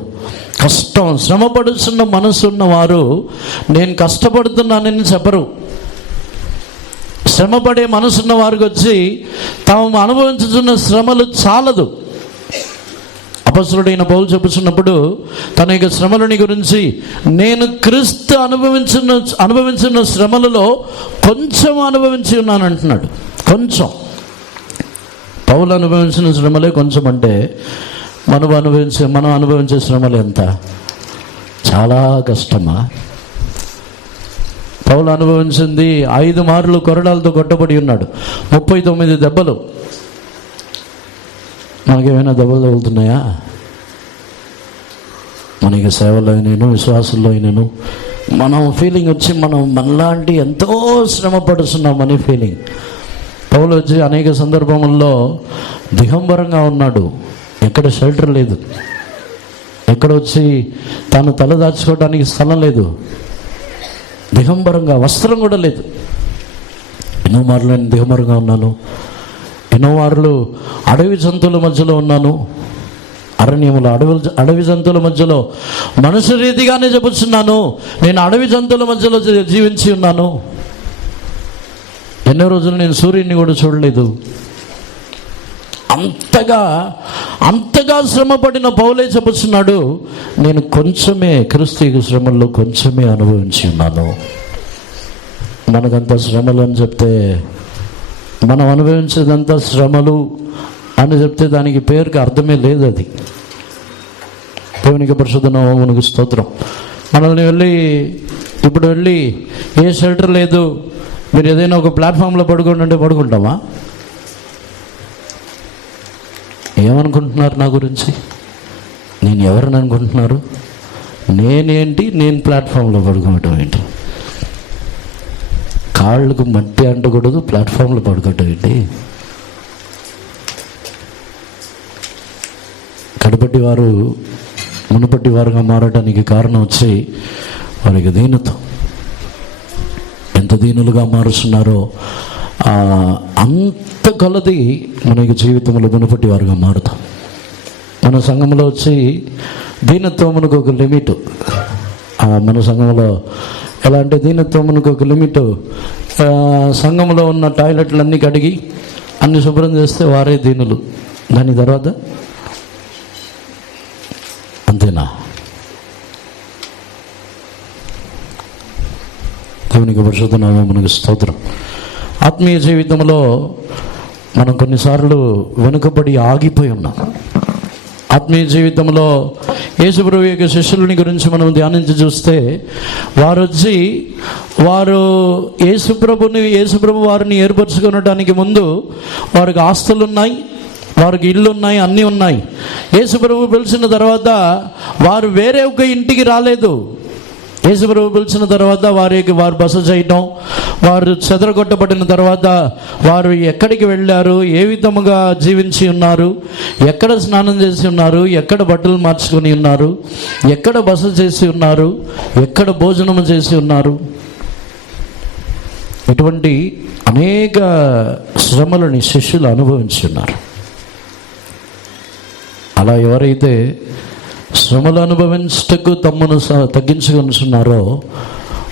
శ్రమపడుచున్న మనసు ఉన్నవారు నేను కష్టపడుతున్నానని చెప్పరు. శ్రమపడే మనసున్న వారికి వచ్చి తాము అనుభవించుతున్న శ్రమలు చాలదు. అపొస్తలుడైన పౌలు చెప్పుచున్నప్పుడు తన యొక్క శ్రమలని గురించి, నేను క్రీస్తు అనుభవించిన శ్రమలలో కొంచెం అనుభవించి ఉన్నాను అంటున్నాడు. కొంచెం. పౌలు అనుభవించిన శ్రమలే కొంచెం అంటే, మనం అనుభవించే శ్రమలు ఎంత? చాలా కష్టమా? పౌలు అనుభవించింది 5 మార్లు కొరడాలతో కొట్టబడి ఉన్నాడు, 39 దెబ్బలు. మనకేమైనా దెబ్బలు తగులుతున్నాయా? మనకి సేవలో అయినాను, విశ్వాసంలో అయినాను మనం ఫీలింగ్ వచ్చి మనం మనలాంటి ఎంతో శ్రమ పడుతున్నామని ఫీలింగ్. పౌలు వచ్చి అనేక సందర్భముల్లో దిగంబరంగా ఉన్నాడు, ఎక్కడ షెల్టర్ లేదు, ఎక్కడ వచ్చి తాను తల దాచుకోవడానికి స్థలం లేదు, దిగంబరంగా వస్త్రం కూడా లేదు. ఎన్నో మార్లు నేను దిగంబరంగా ఉన్నాను, ఎన్నో మార్లు అడవి జంతువుల మధ్యలో ఉన్నాను, అరణ్యములో అడవి జంతువుల మధ్యలో మనుషు రీతిగానే చెబుతున్నాను, నేను అడవి జంతువుల మధ్యలో జీవించి ఉన్నాను. ఎన్నో రోజులు నేను సూర్యుడిని కూడా చూడలేదు. అంతగా శ్రమపడిన పౌలే చెప్పుచున్నాడు, నేను కొంచెమే క్రీస్తు శ్రమల్లో కొంచెమే అనుభవించి ఉన్నాను. మనకంత శ్రమలు అని చెప్తే, మనం అనుభవించేదంతా శ్రమలు అని చెప్తే దానికి పేరుకి అర్థమే లేదు. అది దేవునికి పరిశుద్ధ నామమునకు స్తోత్రం. మనల్ని ఇప్పుడు వెళ్ళి ఏ షెల్టర్ లేదు, మీరు ఏదైనా ఒక ప్లాట్ఫామ్లో పడుకోండి అంటే పడుకుంటామా? ఏమనుకుంటున్నారు నా గురించి? నేను ఎవరిని అనుకుంటున్నారు? నేనేంటి, నేను ప్లాట్ఫామ్లో పడుకోవటం ఏంటి? కాళ్ళకు మట్టి అంటకూడదు, ప్లాట్ఫామ్లో పడుకోవటం ఏంటి? కడపటి వారు మునుపటి వారుగా మారటానికి కారణం వచ్చి వారికి దీనత్వం. ఎంత దీనులుగా మారుస్తున్నారో అంత కొలది మనకి జీవితంలో మునుపటి వారుగా మారుతాం. మన సంఘంలో వచ్చి దీనత్వమునకు ఒక లిమిట్. మన సంఘంలో ఎలా అంటే దీనత్వమునకు ఒక లిమిట్. సంఘంలో ఉన్న టాయిలెట్లన్నీ కడిగి అన్ని శుభ్రం చేస్తే వారే దీనులు. దాని తర్వాత అంతేనా? దేవునికి పరిశుద్ధ నామమునకు స్తోత్రం. ఆత్మీయ జీవితంలో మనం కొన్నిసార్లు వెనుకబడి ఆగిపోయి ఉన్నాం. ఆత్మీయ జీవితంలో యేసుప్రభు యొక్క శిష్యులని గురించి మనం ధ్యానించి చూస్తే, వారు యేసుప్రభు వారిని ఏర్పరచుకునడానికి ముందు వారికి ఆస్తులు ఉన్నాయి, వారికి ఇల్లు ఉన్నాయి, అన్నీ ఉన్నాయి. యేసుప్రభు పిలిచిన తర్వాత వారు వేరే ఒక ఇంటికి రాలేదు. యేసుప్రభు పిలిచిన తర్వాత వారు బస చేయటం, వారు చెదరగొట్టబడిన తర్వాత వారు ఎక్కడికి వెళ్ళారు, ఏ విధముగా జీవించి ఉన్నారు, ఎక్కడ స్నానం చేసి ఉన్నారు, ఎక్కడ బట్టలు మార్చుకొని ఉన్నారు, ఎక్కడ బస చేసి ఉన్నారు, ఎక్కడ భోజనము చేసి ఉన్నారు, ఇటువంటి అనేక శ్రమలని శిష్యులు అనుభవించి ఉన్నారు. అలా ఎవరైతే శ్రమలు అనుభవించటకు తమ్మును తగ్గించుకొనిస్తున్నారో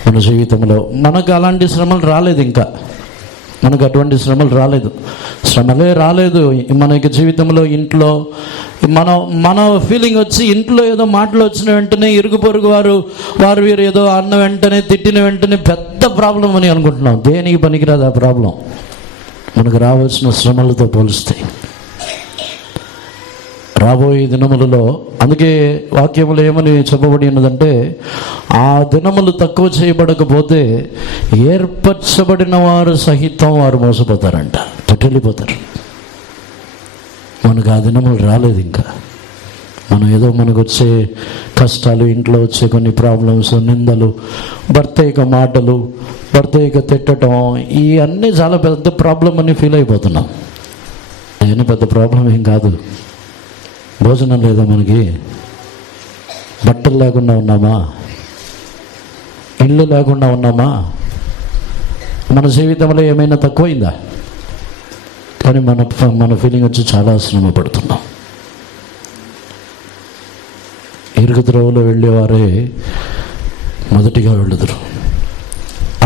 మన జీవితంలో మనకు అలాంటి శ్రమలు రాలేదు. ఇంకా మనకు అటువంటి శ్రమలు రాలేదు, శ్రమలే రాలేదు మనకి జీవితంలో. ఇంట్లో మన ఫీలింగ్ వచ్చి ఇంట్లో ఏదో మాటలు వచ్చిన వెంటనే ఇరుగు పొరుగు వారు వీరు ఏదో అన్న వెంటనే తిట్టిన వెంటనే పెద్ద ప్రాబ్లం అని అనుకుంటున్నాం. దేనికి పనికిరాదు ఆ ప్రాబ్లం మనకు రావాల్సిన శ్రమలతో పోలిస్తాయి. రాబోయే దినములలో అందుకే వాక్యములు ఏమని చెప్పబడి ఉన్నదంటే, ఆ దినములు తక్కువ చేయబడకపోతే ఏర్పరచబడిన వారు సహితం వారు మోసపోతారంట, తొట్టిల్లిపోతారు. మనకు ఆ దినములు రాలేదు. ఇంకా మనం ఏదో మనకు వచ్చే కష్టాలు, ఇంట్లో వచ్చే కొన్ని ప్రాబ్లమ్స్, నిందలు, భర్త యొక్క మాటలు, భర్త యొక్క తిట్టడం, ఇవన్నీ చాలా పెద్ద ప్రాబ్లం అని ఫీల్ అయిపోతున్నాం. అవన్నీ పెద్ద ప్రాబ్లం ఏం కాదు. భోజనం లేదా మనకి, బట్టలు లేకుండా ఉన్నామా, ఇల్లు లేకుండా ఉన్నామా, మన జీవితంలో ఏమైనా తక్కువైందా? కానీ మన ఫీలింగ్ వచ్చి చాలా శ్రమ పడుతున్నాం. ఇరుగు త్రోవలో వెళ్ళేవారే మొదటిగా వెళ్ళుదురు.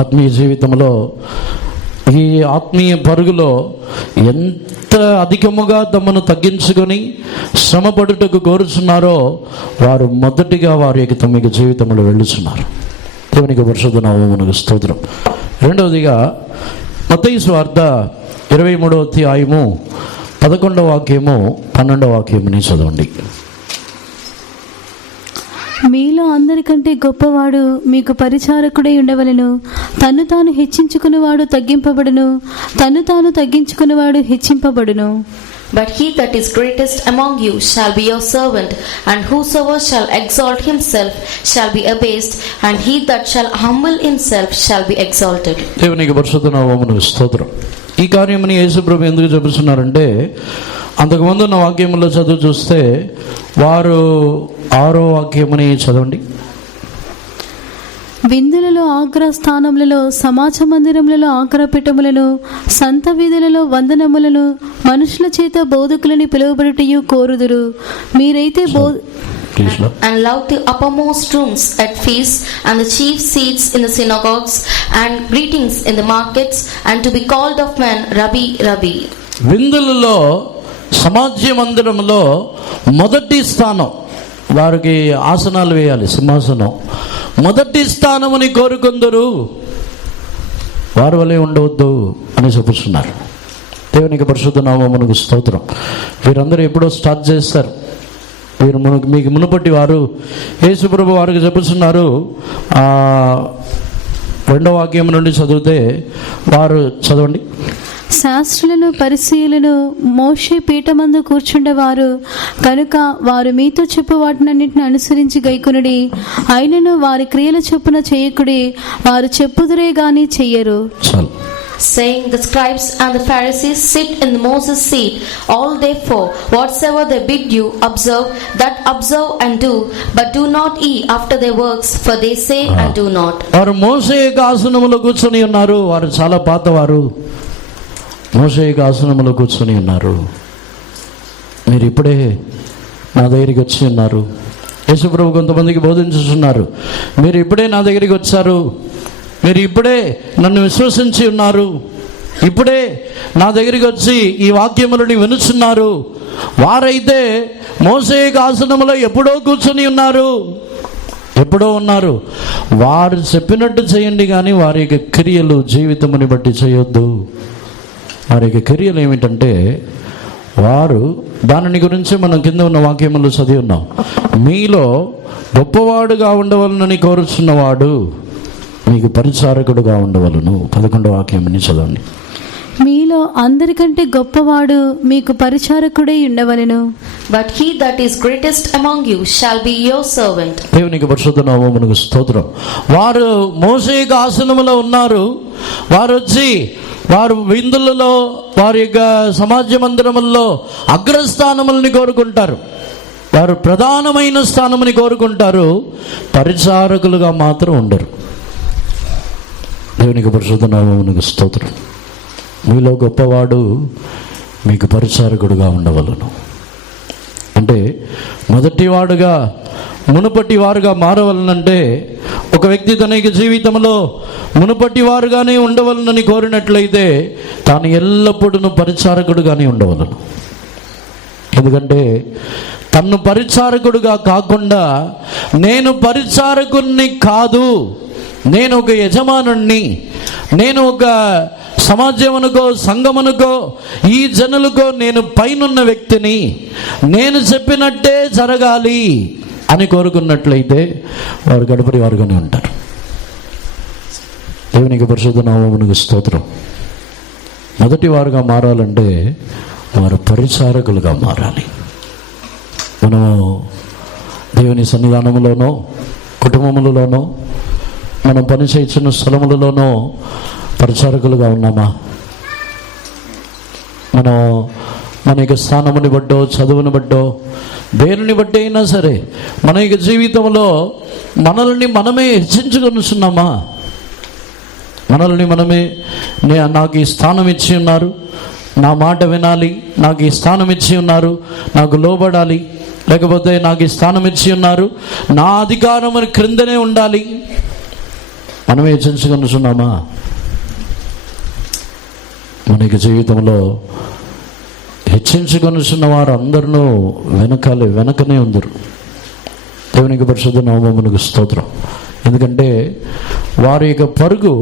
ఆత్మీయ జీవితంలో, ఈ ఆత్మీయ పరుగులో ఎంత అధికముగా తమను తగ్గించుకొని శ్రమపడుటకు కోరుచున్నారో వారు మొదటిగా వారి యొక్క తమ జీవితంలో వెళ్ళుచున్నారు. దేవునికి పరిశుద్ధ నామమునకు స్తోత్రం. రెండవదిగా మత్తయి సువార్త 23వ అధ్యాయము 11వ వాక్యము 12వ వాక్యముని చదవండి. మీలో అందరికంటే గొప్పవాడు మీకు పరిచారకుడై ఉండవలెను. తన్ను తాను హెచ్చించుకునేవాడు తగ్గింపబడును, తన్ను తాను తగ్గించుకునేవాడు హెచ్చింపబడును. But he that is greatest among you shall be your servant, and whosoever shall exalt himself shall be abased, and he that shall humble himself shall be exalted. దేవునికి పరిశుద్ధ నామమునకు స్తోత్రం. ఈ కార్యముని యేసుప్రభు ఎందుకు చెబుతున్నారంటే, అంతకుముందు ఉన్న వాక్యములో చదువు చూస్తే వారు 6వ వాక్యముని చదవండి. విందులలో ఆగ్రస్థానములలో, సమాజ మందిరములలో ఆగ్రపీఠములను, సంత వీధులలో వందనములను, మనుషుల చేత బోధకులని పిలువబడుటయు కోరుదురు. మీరైతే and love the uppermost rooms at feasts and the chief seats in the synagogues and greetings in the markets, and to be called of men Rabbi, Rabbi. విందులలో, సమాజ మందిరంలో మొదటి స్థానం, వారికి ఆసనాలు వేయాలి, సింహాసనం. మొదటి స్థానముని కోరుకుందరు, వారి వలె ఉండవద్దు అని చెప్పుతున్నారు. దేవునికి పరిశుద్ధ నామమునకు స్తోత్రం. వీరందరూ ఎప్పుడో స్టార్ట్ చేస్తారు. వీరు మీకు మునుపటి వారు యేసుప్రభు వారికి చెప్పుతున్నారు. 2వ వాక్యం నుండి చదివితే వారు చదవండి. శాస్త్రులను పరిశీలను మోషే పీఠమందు కూర్చుండేవారు కనుక వారు మీతో చెప్పు వాటినన్నింటిని అనుసరించి గైకొనుడి. అయినను వారి క్రియల చొప్పున చేయకుడి, వారు చెప్పుదురే గాని చెయ్యరు. Saying, the scribes and the Pharisees sit in Moses' seat. All therefore, whatsoever they bid you observe, that observe and do, but do not ye after their works, for they say and do not. వారు మోషే యొక్క ఆసనములో కూర్చొని ఉన్నారు. వారు చాలా పాతవారు. మోషే యొక్క ఆసనములో కూర్చొని ఉన్నారు. మీరు ఇప్పుడే నా దగ్గరికి వచ్చి ఉన్నారు. యేసుప్రభు కొంతమందికి బోధించుతున్నారు. మీరు ఇప్పుడే నా దగ్గరికి వచ్చారు, మీరు ఇప్పుడే నన్ను విశ్వసించి ఉన్నారు, ఇప్పుడే నా దగ్గరికి వచ్చి ఈ వాక్యములని వినుచున్నారు. వారైతే మోషే ఆసనములో ఎప్పుడో కూర్చొని ఉన్నారు, ఎప్పుడో ఉన్నారు. వారు చెప్పినట్టు చేయండి, కానీ వారి యొక్క క్రియలు జీవితముని బట్టి చేయొద్దు. వారి యొక్క క్రియలు ఏమిటంటే, వారు దానిని గురించి మనం కింద ఉన్న వాక్యములు చదివి ఉన్నాం. మీలో గొప్పవాడుగా ఉండవలనని కోరుచున్నవాడు మీకు పరిచారకుడుగా ఉండవలను. 11వ వాక్యం చదవండి. మీలో అందరికంటే గొప్పవాడు మీకు పరిచారకుడై ఉండవలెను. But he that is greatest among you shall be your servant. దేవునికి పరిశుద్ధ నామమునకు స్తోత్రం. వారు మోషే ఆసనములో ఉన్నారు. వారు వచ్చి వారు విందులలో, వారి యొక్క సమాజ మందిరముల్లో అగ్రస్థానములని కోరుకుంటారు. వారు ప్రధానమైన స్థానముని కోరుకుంటారు. పరిచారకులుగా మాత్రం ఉండరు. దేవునికి పరిశుద్ధ నామమునకు స్తోత్రం. మీలో గొప్పవాడు మీకు పరిచారకుడుగా ఉండవలను. అంటే మొదటివాడుగా మునుపటి వారుగా మారవలనంటే, ఒక వ్యక్తి తన జీవితంలో మునుపటి వారుగానే ఉండవలనని కోరినట్లయితే తాను ఎల్లప్పుడూ పరిచారకుడుగానే ఉండవలను. ఎందుకంటే తన్ను పరిచారకుడుగా కాకుండా, నేను పరిచారకుణ్ణి కాదు, నేను ఒక యజమానుణ్ణి, నేను ఒక సమాజమునకో సంఘమునకో ఈ జనులకో నేను పైనున్న వ్యక్తిని, నేను చెప్పినట్టే జరగాలి అని కోరుకున్నట్లయితే వారు గడపడి వారుగానే ఉంటారు. దేవునికి పరిశుద్ధ నామమునకు స్తోత్రం. మొదటి వారుగా మారాలంటే వారు పరిచారకులుగా మారాలి. మనము దేవుని సన్నిధానములోనో, కుటుంబములలోనో, మనం పనిచేస్తున్న స్థలములలోనో పరిచారకులుగా ఉన్నామా? మనం మన యొక్క స్థానముని బట్టో, చదువుని బట్టో, దేనిని బట్టి అయినా సరే మన యొక్క జీవితంలో మనల్ని మనమే హెచ్చించుకొనిస్తున్నామా? మనల్ని మనమే, నాకు ఈ స్థానం ఇచ్చి ఉన్నారు, నా మాట వినాలి, నాకు ఈ స్థానం ఇచ్చి ఉన్నారు, నాకు లోబడాలి, లేకపోతే నాకు ఈ స్థానం ఇచ్చి ఉన్నారు, నా అధికారం క్రిందనే ఉండాలి, మనమే హెచ్చించుకొనిస్తున్నామా? మనకి జీవితంలో హెచ్చించుకొనిస్తున్న వారు అందరూ వెనకనే ఉందరు. దేవునికి పరిశుద్ధ నామమునకు స్తోత్రం. ఎందుకంటే వారి యొక్క పరుగు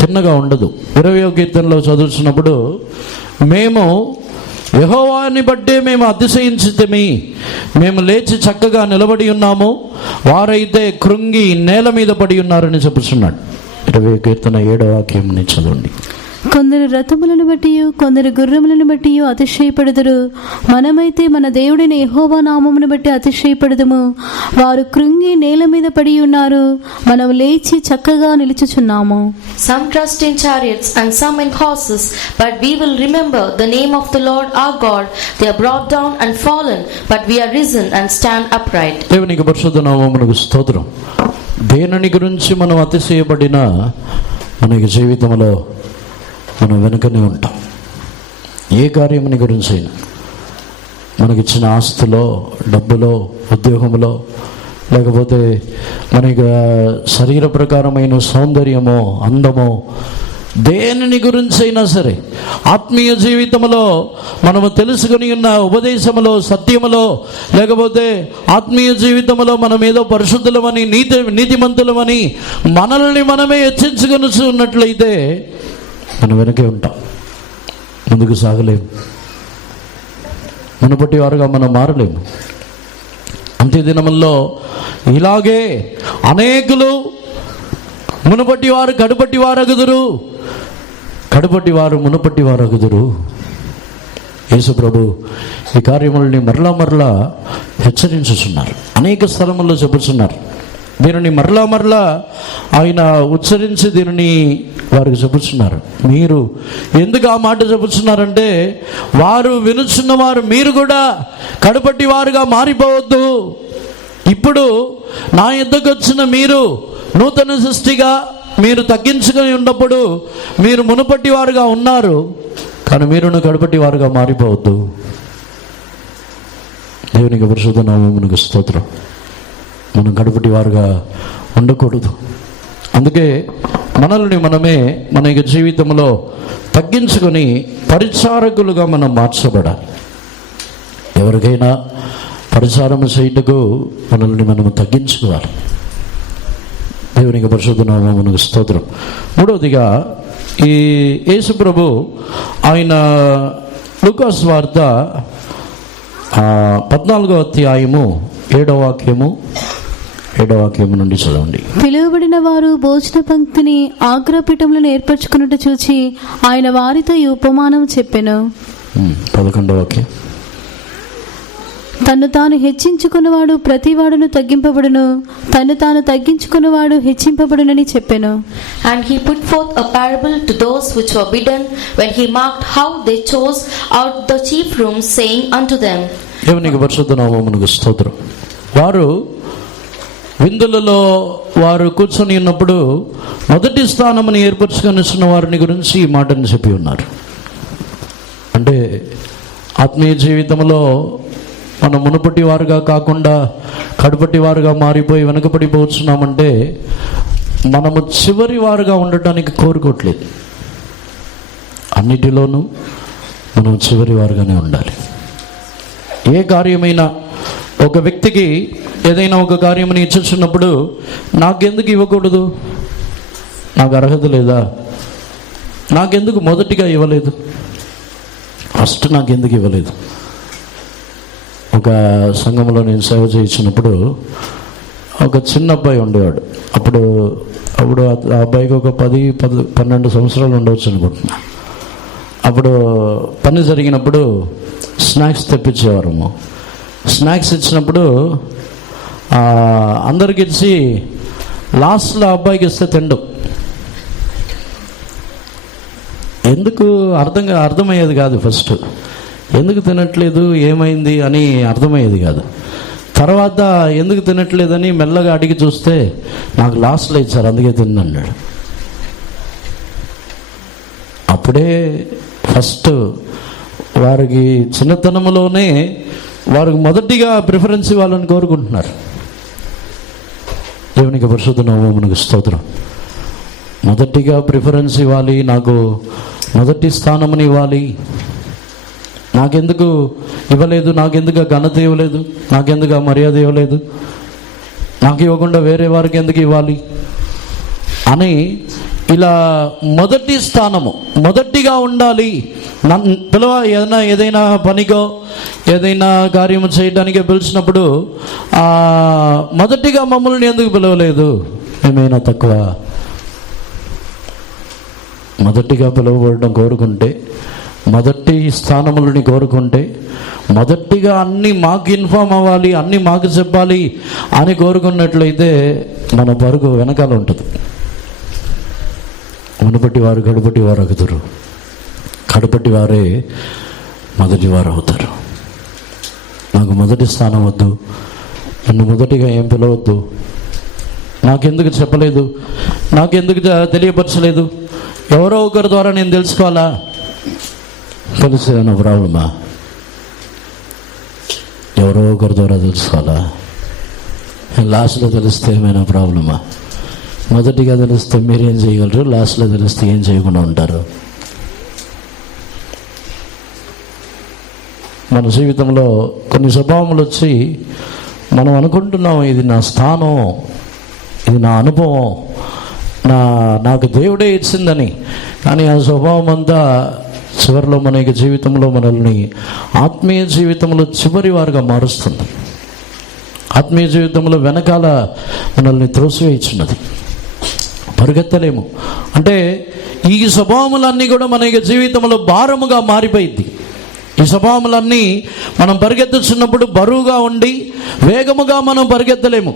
తిన్నగా ఉండదు. 20వ కీర్తనలో చదువుతున్నప్పుడు, మేము యెహోవాని బట్టే మేము అతిశయించితిమి, మేము లేచి చక్కగా నిలబడి ఉన్నాము, వారైతే కృంగి నేల మీద పడి ఉన్నారని చెప్పుచున్నాడు. 20వ కీర్తన 7వ వాక్యం చదవండి. కొందరు రథములను బట్టి, కొందరు గుర్రములను బట్టి అతిశయపడుదురు, మనమైతే మన దేవుడైన యెహోవా నామమును బట్టి అతిశయపడుదుము. వారు కృంగి నేల మీద పడి ఉన్నారు, మనం లేచి చక్కగా నిలుచుచున్నాము. Some trust in chariots and some in horses, but we will remember the name of the Lord our God. They are brought down and fallen, but we are risen and stand upright. దేవునికి పరిశుద్ధ నామమునకు స్తోత్రం. దేనిని గురించి మనం అతిశయపడినా మన జీవితంలో మనం వెనుకనే ఉంటాం. ఏ కార్యముని గురించి అయినా, మనకిచ్చిన ఆస్తులో, డబ్బులో, ఉద్యోగంలో, లేకపోతే మనకి శరీర ప్రకారమైన సౌందర్యమో, అందమో, దేనిని గురించి అయినా సరే ఆత్మీయ జీవితంలో మనము తెలుసుకుని ఉన్న ఉపదేశములో, సత్యములో, లేకపోతే ఆత్మీయ జీవితంలో మనం ఏదో పరిశుద్ధులమని, నీతిమంతులమని మనల్ని మనమే హెచ్చించుకొని ఉన్నట్లయితే మనం వెనకే ఉంటాం, ముందుకు సాగలేము, మునుపటి వారుగా మనం మారలేము. అంత్య దినముల్లో ఇలాగే అనేకులు మునుపటి వారు కడుపటి వారగుదురు, కడుపటి వారు మునుపటి వారగుదురు. యేసు ప్రభు ఈ కార్యములని మరలా హెచ్చరించుచున్నారు, అనేక స్థలముల్లో చెబుతున్నారు. దీనిని మరలా ఆయన ఉచ్చరించి దీనిని వారికి చెబుతున్నారు. మీరు ఎందుకు ఆ మాట చెబుతున్నారంటే, వారు వినుచున్నవారు మీరు కూడా కడుపటి వారుగా మారిపోవద్దు. ఇప్పుడు నా యొద్దకు వచ్చిన మీరు నూతన సృష్టిగా మీరు తగ్గించుకొని ఉన్నప్పుడు మీరు మునుపటి వారుగా ఉన్నారు, కానీ మీరును కడుపటి వారుగా మారిపోవద్దు. దేవునికి పరిశుద్ధ నామమునకు స్తోత్రం. మనం కడుపటి వారుగా ఉండకూడదు. అందుకే మనల్ని మనమే మన యొక్క జీవితంలో తగ్గించుకొని పరిచారకులుగా మనం మార్చబడాలి. ఎవరికైనా పరిచారం చేయుటకు మనల్ని మనము తగ్గించుకోవాలి. దేవునికి పరిశుద్ధ నామమునకు స్తోత్రం. మూడవదిగా ఈ యేసు ప్రభు ఆయన లూకా సువార్త 14వ అధ్యాయము 7వ వాక్యము నుండి చదవండి. పిలువబడిన వారు భోజన పంక్తిని ఆగ్రపీఠంలో ఏర్పరచుకున్నట్టు చూచి ఆయన వారితో ఈ ఉపమానం చెప్పెను. 11వ వాక్యం. తను తాను హెచ్చించుకున్నవాడు ప్రతివాడును తగ్గింపబడును, తను తాను తగ్గించుకున్నవాడు హెచ్చింపబడునని చెప్పెను. And he put forth a parable to those which were bidden, when he marked how they chose out the chief rooms, saying unto them. దేవునికి పరిశుద్ధ నామమునకు స్తోత్రం. వారు విందులలో వారు కూర్చొని ఉన్నప్పుడు మొదటి స్థానముని ఏర్పరచుకొని వారిని గురించి ఈ మాటను చెప్పి ఉన్నారు. అంటే ఆత్మీయ జీవితంలో మనం మునుపటి వారుగా కాకుండా కడుపటి వారుగా మారిపోయి వెనుకబడిపోతున్నామంటే మనము చివరి వారుగా ఉండటానికి కోరుకోవట్లేదు. అన్నిటిలోనూ మనం చివరి వారుగానే ఉండాలి. ఏ కార్యమైనా ఒక వ్యక్తికి ఏదైనా ఒక కార్యమని ఇచ్చుచున్నప్పుడు నాకెందుకు ఇవ్వకూడదు, నాకు అర్హత లేదా, నాకెందుకు మొదటిగా ఇవ్వలేదు, ఫస్ట్ నాకెందుకు ఇవ్వలేదు. ఒక సంఘంలో నేను సేవ చేయించినప్పుడు ఒక చిన్న అబ్బాయి ఉండేవాడు. అప్పుడు ఆ అబ్బాయికి ఒక 10-12 సంవత్సరాలు ఉండవచ్చు అనుకుంటున్నా. అప్పుడు పని జరిగినప్పుడు స్నాక్స్ తెప్పించేవారము. స్నాక్స్ ఇచ్చినప్పుడు అందరికి ఇచ్చి లాస్ట్లో అబ్బాయికి ఇస్తే తిండు. ఎందుకు అర్థమయ్యేది కాదు. ఫస్ట్ ఎందుకు తినట్లేదు, ఏమైంది అని అర్థమయ్యేది కాదు. తర్వాత ఎందుకు తినట్లేదని మెల్లగా అడిగి చూస్తే నాకు లాస్ట్లో ఇచ్చారు అందుకే తిన్నాడు. అప్పుడే ఫస్ట్ వారికి చిన్నతనంలోనే వారికి మొదటిగా ప్రిఫరెన్స్ ఇవ్వాలని కోరుకుంటున్నారు. దేవునికి పరిశుద్ధ నామమునకు స్తోత్రం. మొదటిగా ప్రిఫరెన్స్ ఇవ్వాలి, నాకు మొదటి స్థానముని ఇవ్వాలి, నాకెందుకు ఇవ్వలేదు, నాకెందుకు ఘనత ఇవ్వలేదు, నాకెందుకు మర్యాద ఇవ్వలేదు, నాకు ఇవ్వకుండా వేరే వారికి ఎందుకు ఇవ్వాలి అని ఇలా మొదటి స్థానము మొదటిగా ఉండాలి. ఏదైనా పనికో ఏదైనా కార్యము చేయడానికే పిలిచినప్పుడు మొదటిగా మమ్మల్ని ఎందుకు పిలవలేదు, మేమైనా తక్కువ. మొదటిగా పిలువబడడం కోరుకుంటే, మొదటి స్థానములని కోరుకుంటే, మొదటిగా అన్నీ మాకు ఇన్ఫామ్ అవ్వాలి, అన్నీ మాకు చెప్పాలి అని కోరుకున్నట్లయితే మన పరుగు వెనకాల ఉంటుంది. మునుపటి వారు కడుపటి వారు అవుతారు, కడుపటి వారే మొదటి వారు అవుతారు. నాకు మొదటి స్థానం వద్దు, నన్ను మొదటిగా ఏం పిలవద్దు, నాకెందుకు చెప్పలేదు, నాకెందుకు తెలియపరచలేదు, ఎవరో ఒకరి ద్వారా నేను తెలుసుకోవాలా, తెలిసే నా ప్రాబ్లమా, ఎవరో ఒకరి ద్వారా తెలుసుకోవాలా, లాస్ట్లో తెలిస్తే ఏమైనా ప్రాబ్లమా, మొదటిగా తెలిస్తే మీరేం చేయగలరు, లాస్ట్లో తెలిస్తే ఏం చేయకుండా ఉంటారు? మన జీవితంలో కొన్ని స్వభావములు వచ్చి మనం అనుకుంటున్నాం ఇది నా స్థానం, ఇది నా అనుభవం, నాకు దేవుడే ఇచ్చిందని. కానీ ఆ స్వభావం అంతా చివరిలో మన జీవితంలో మనల్ని ఆత్మీయ జీవితంలో చివరి వారుగా మారుస్తుంది. ఆత్మీయ జీవితంలో వెనకాల మనల్ని త్రోసివేయుచున్నది, పరిగెత్తలేము. అంటే ఈ స్వభావములన్నీ కూడా మన జీవితంలో భారముగా మారిపోయింది. ఈ స్వభావములన్నీ మనం పరిగెత్తుచున్నప్పుడు బరువుగా ఉండి వేగముగా మనం పరిగెత్తలేము.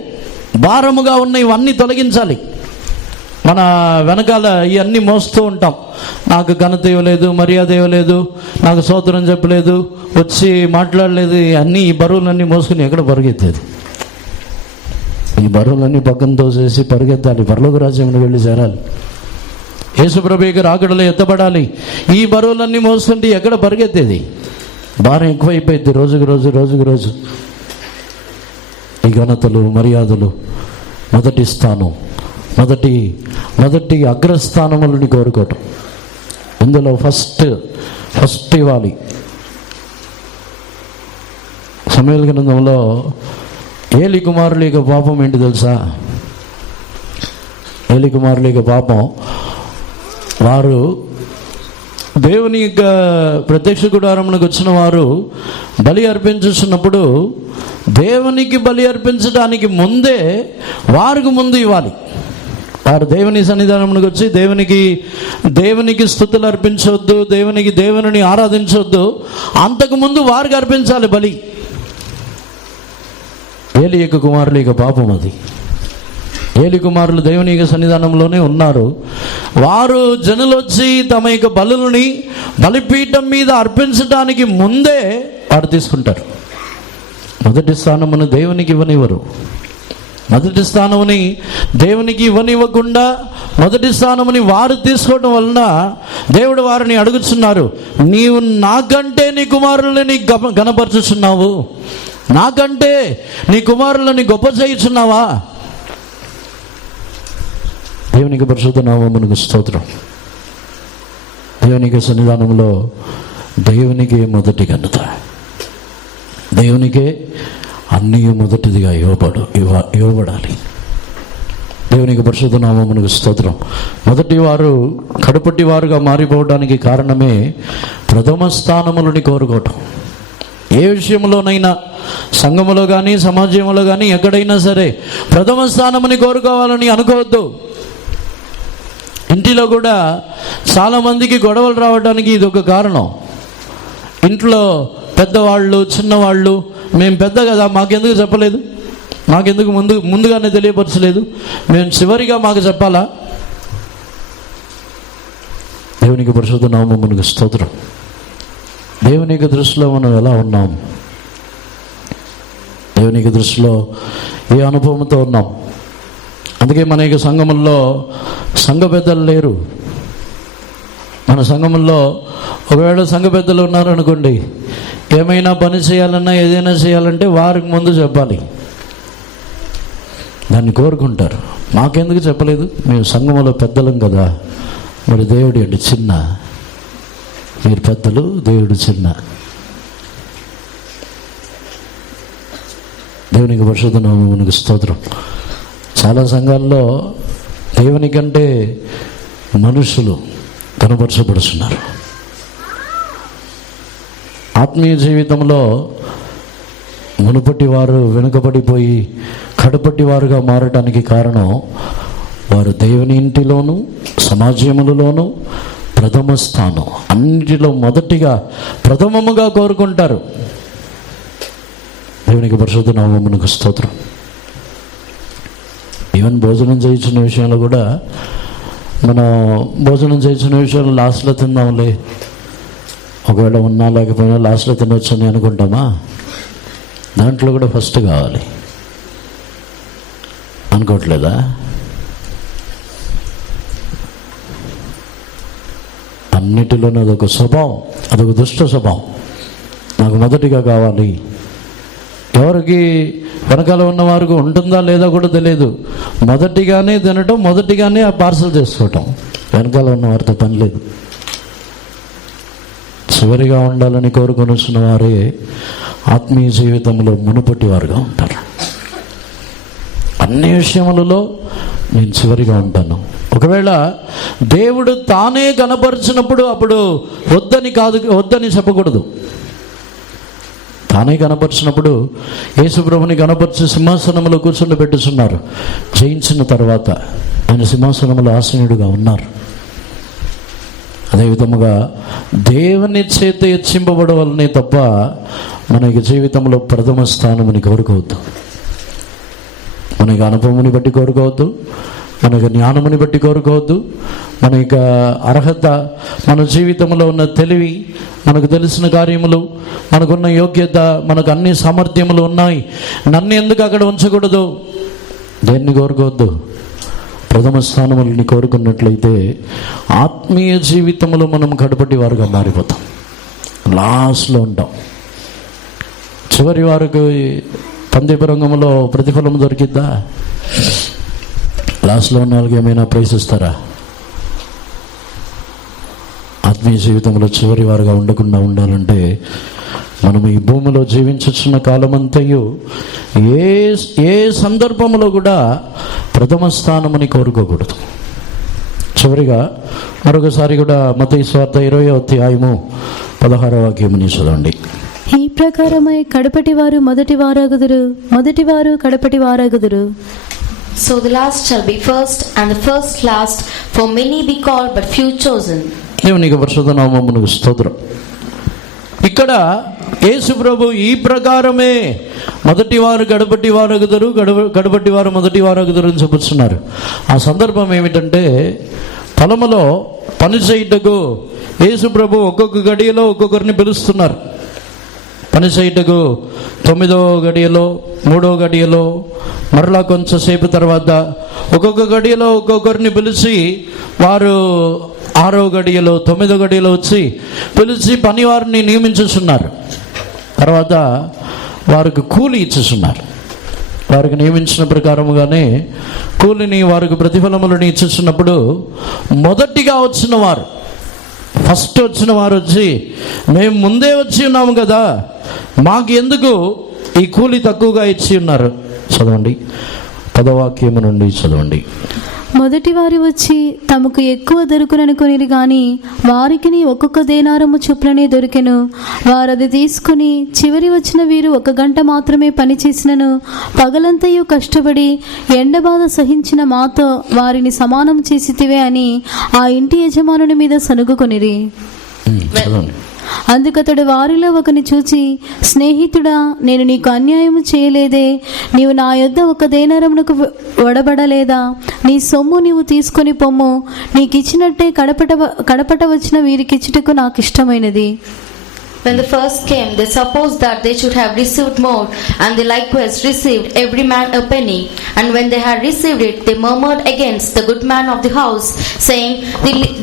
భారముగా ఉన్న ఇవన్నీ తొలగించాలి. మన వెనకాల ఇవన్నీ మోస్తూ ఉంటాం. నాకు ఘనత ఇవ్వలేదు, మర్యాద ఇవ్వలేదు, నాకు స్తోత్రం చెప్పలేదు, వచ్చి మాట్లాడలేదు, అన్నీ ఈ బరువులన్నీ మోసుకుని ఎక్కడ పరిగెత్తేది? ఈ బరువులన్నీ పక్కన తోసేసి పరిగెత్తాలి, పరలోక రాజ్యంలో వెళ్ళి చేరాలి, యేసుప్రభువుకి రాకడలో ఎత్తబడాలి. ఈ బరువులన్నీ మోసుకుంటే ఎక్కడ పరిగెత్తేది? భారం ఎక్కువైపోయింది రోజుకు రోజు. ఈ ఘనతలు, మర్యాదలు, మొదటి స్థానం, మొదటి అగ్రస్థానములని కోరుకోవటం, ఇందులో ఫస్ట్ ఇవ్వాలి. సమూయేలు గ్రంథంలో ఏలి కుమారుల యొక్క పాపం ఏంటి తెలుసా? ఏలి కుమారుల యొక్క పాపం, వారు దేవుని యొక్క ప్రత్యక్ష గుడారమునకు వచ్చిన వారు బలి అర్పించుతున్నప్పుడు దేవునికి బలి అర్పించడానికి ముందే వారికి ముందు ఇవ్వాలి. వారు దేవుని సన్నిధానమునకు వచ్చి దేవునికి స్తుతులు అర్పించవద్దు, దేవుని ఆరాధించవద్దు, అంతకుముందు వారికి అర్పించాలి బలి. ఏలి యొక్క కుమారుల యొక్క పాపం అది. ఏలి కుమారులు దేవుని యొక్క సన్నిధానంలోనే ఉన్నారు. వారు జనులు వచ్చి తమ యొక్క బలులని బలిపీఠం మీద అర్పించడానికి ముందే వారు తీసుకుంటారు. మొదటి స్థానమును దేవునికి ఇవ్వనివ్వరు. మొదటి స్థానముని దేవునికి ఇవ్వనివ్వకుండా మొదటి స్థానముని వారు తీసుకోవడం వలన దేవుడు వారిని అడుగుతున్నారు, నీవు నాకంటే నీ కుమారులని గణపరచుచున్నావు, నాకంటే నీ కుమారులని గొప్ప చేయుచున్నావా? దేవునికి పరిశుద్ధ నామమునకు స్తోత్రం. దేవునికి సన్నిధానంలో దేవునికే మొదటి ఘనత, దేవునికే అన్నీ మొదటిదిగా ఇవ్వబడాలి. దేవునికి పరిశుద్ధ నామమునకు స్తోత్రం. మొదటి వారు కడుపటి వారుగా మారిపోవడానికి కారణమే ప్రథమ స్థానములని కోరుకోవటం. ఏ విషయంలోనైనా, సంఘములో కానీ సమాజంలో కానీ ఎక్కడైనా సరే ప్రథమ స్థానముని కోరుకోవాలని అనుకోవద్దు. ఇంటిలో కూడా చాలామందికి గొడవలు రావడానికి ఇది ఒక కారణం. ఇంట్లో పెద్దవాళ్ళు, చిన్నవాళ్ళు, మేము పెద్ద కదా, మాకెందుకు చెప్పలేదు, మాకెందుకు ముందుగానే తెలియపరచలేదు, మేము చివరిగా మాకు చెప్పాలా? దేవునికి పరిశుద్ధ నామమునకు స్తోత్రం. దేవునికి దృష్టిలో మనం ఎలా ఉన్నాం? దేవునికి దృష్టిలో ఏ అనుభవంతో ఉన్నాం? అందుకే మన యొక్క సంఘముల్లో సంఘ పెద్దలు లేరు. మన సంఘముల్లో ఒకవేళ సంఘ పెద్దలు ఉన్నారనుకోండి, ఏమైనా పని చేయాలన్నా ఏదైనా చేయాలంటే వారికి ముందు చెప్పాలి. దాన్ని కోరుకుంటారు. మాకెందుకు చెప్పలేదు, మేము సంఘములో పెద్దలం కదా. మరి దేవుడు అంటే చిన్న, మీరు పెద్దలు, దేవుడు చిన్న. దేవునికి పరిశుద్ధ నామమునకు స్తోత్రం. చాలా సంఘాల్లో దేవుని కంటే మనుషులు కనపరచబడుతున్నారు. ఆత్మీయ జీవితంలో మునుపటి వారు వెనుకబడిపోయి కడపటి వారుగా మారడానికి కారణం వారు దేవుని ఇంటిలోనూ సమాజములలోనూ ప్రథమ స్థానం, అన్నిటిలో ప్రథమముగా కోరుకుంటారు. దేవునికి పరిశుద్ధ నామమునకు స్తోత్రం. ఈవెన్ భోజనం చేయించిన విషయంలో కూడా మనం భోజనం చేయించిన విషయంలో లాస్ట్లో తిందాంలే, ఒకవేళ ఉన్నా లేకపోయినా లాస్ట్లో తినొచ్చు అని అనుకుంటామా? దాంట్లో కూడా ఫస్ట్ కావాలి అనుకోవట్లేదా? అన్నిటిలోనూ అదొక స్వభావం, అదొక దుష్ట స్వభావం. నాకు మొదటిగా కావాలి. ఎవరికి వెనకాల ఉన్న వారికి ఉంటుందా లేదా కూడా తెలియదు. మొదటిగానే తినటం, మొదటిగానే ఆ పార్సల్ చేసుకోవటం, వెనకాల ఉన్న వారితో పని లేదు. చివరిగా ఉండాలని కోరుకొని వచ్చిన వారే ఆత్మీయ జీవితంలో మునుపటి వారుగా ఉంటారు. అన్ని విషయములలో నేను చివరిగా ఉంటాను. ఒకవేళ దేవుడు తానే కనపరిచినప్పుడు అప్పుడు వద్దని చెప్పకూడదు. తానే కనపరిచినప్పుడు యేసుప్రభుని కనపరిచి సింహాసనంలో కూర్చొని జయించిన తర్వాత ఆయన సింహాసనంలో ఆసీనుడిగా ఉన్నారు. అదేవిధముగా దేవుని చేత హెచ్చింపబడవలనే తప్ప మనకి జీవితంలో ప్రథమ స్థానమని కోరుకోవద్దు. మనకి అనుభవముని బట్టి కోరుకోవద్దు, మనకు జ్ఞానముని బట్టి కోరుకోవద్దు, మన యొక్క అర్హత, మన జీవితంలో ఉన్న తెలివి, మనకు తెలిసిన కార్యములు, మనకున్న యోగ్యత, మనకు అన్ని సామర్థ్యములు ఉన్నాయి, నన్ను ఎందుకు అక్కడ ఉంచకూడదు, దేన్ని కోరుకోవద్దు. ప్రథమ స్థానములని కోరుకున్నట్లయితే ఆత్మీయ జీవితంలో మనం కడపటి వారుగా మారిపోతాం, లాస్ట్లో ఉంటాం. చివరి వారికి పందెపు రంగంలో ప్రతిఫలం దొరికిద్దా? లాస్ట్లో ఉన్న వాళ్ళకి ఏమైనా ప్రైజ్ ఇస్తారా? ఆత్మీయ జీవితంలో చివరి వారుగా ఉండకుండా ఉండాలంటే మనం ఈ భూమిలో జీవించుచున్న కాలమంతయు ఏ సందర్భంలో కూడా ప్రథమ స్థానమని కోరుకోకూడదు. చివరిగా మరొకసారి కూడా మత్తయి సువార్త 20వ అధ్యాయము 16వ వాక్యముని చదవండి. ఈ ప్రకారమై కడపటి వారు మొదటి వారగుదురు, మొదటి వారు కడపటి వారగుదురు. So the last shall be first, and the first last. For many be called, but few chosen. దేవునికి పరిశుద్ధ నామమునకు స్తోత్రం. ఇక్కడ యేసు ప్రభు ఈ ప్రకారమే మొదటి వారు కడపటి వారగుదురు, కడపటి వారు మొదటి వారగుదురు అని చెప్పుతున్నారు. ఆ సందర్భం ఏమిటంటే, పొలములో పని చేయుటకు యేసు ప్రభు ఒక్కొక్క గడియలో ఒక్కొక్కరిని పిలుస్తున్నారు. పని చేయుటకు 9వ గడియలో, 3వ గడియలో, మరలా కొంచెంసేపు తర్వాత ఒక్కొక్క గడియలో ఒక్కొక్కరిని పిలిచి వారు 6వ గడియలో, 9వ గడియలో వచ్చి పిలిచి పని వారిని నియమించుతున్నారు. తర్వాత వారికి కూలి ఇచ్చేస్తున్నారు. వారికి నియమించిన ప్రకారముగానే కూలిని, వారికి ప్రతిఫలములను ఇచ్చేస్తున్నప్పుడు మొదటిగా వచ్చిన వారు, ఫస్ట్ వచ్చిన వారు వచ్చి, మేము ముందే వచ్చి ఉన్నాము కదా, మాకు ఎందుకు ఈ కూలి తక్కువగా ఇచ్చి ఉన్నారు? చదవండి, 10వ వాక్యము నుండి చదవండి. మొదటి వారు వచ్చి తమకు ఎక్కువ దొరుకుననుకొనిరు గాని వారికి ఒక్కొక్క దేనారము చొప్పుననే దొరికెను. వారు అది తీసుకుని చివరి వచ్చిన వీరు 1 గంట మాత్రమే పని చేసినను పగలంతయు కష్టపడి ఎండబాధ సహించిన మాతో వారిని సమానం చేసితివే అని ఆ ఇంటి యజమానుని మీద సనుగుకొనిరి. అందుకతడు వారిలో ఒకని చూచి, స్నేహితుడా, నేను నీకు అన్యాయము చేయలేదే, నీవు నా యొద్ద 1 దేనారమునకు వడబడలేదా? నీ సొమ్ము నీవు తీసుకొని పొమ్ము, నీకిచ్చినట్టే కడపట వచ్చిన వీరికిచ్చుటకు నాకు ఇష్టమైనది. When the first came, they supposed that they should have received more, and they likewise received every man a penny. And when they had received it, they murmured against the good man of the house, saying,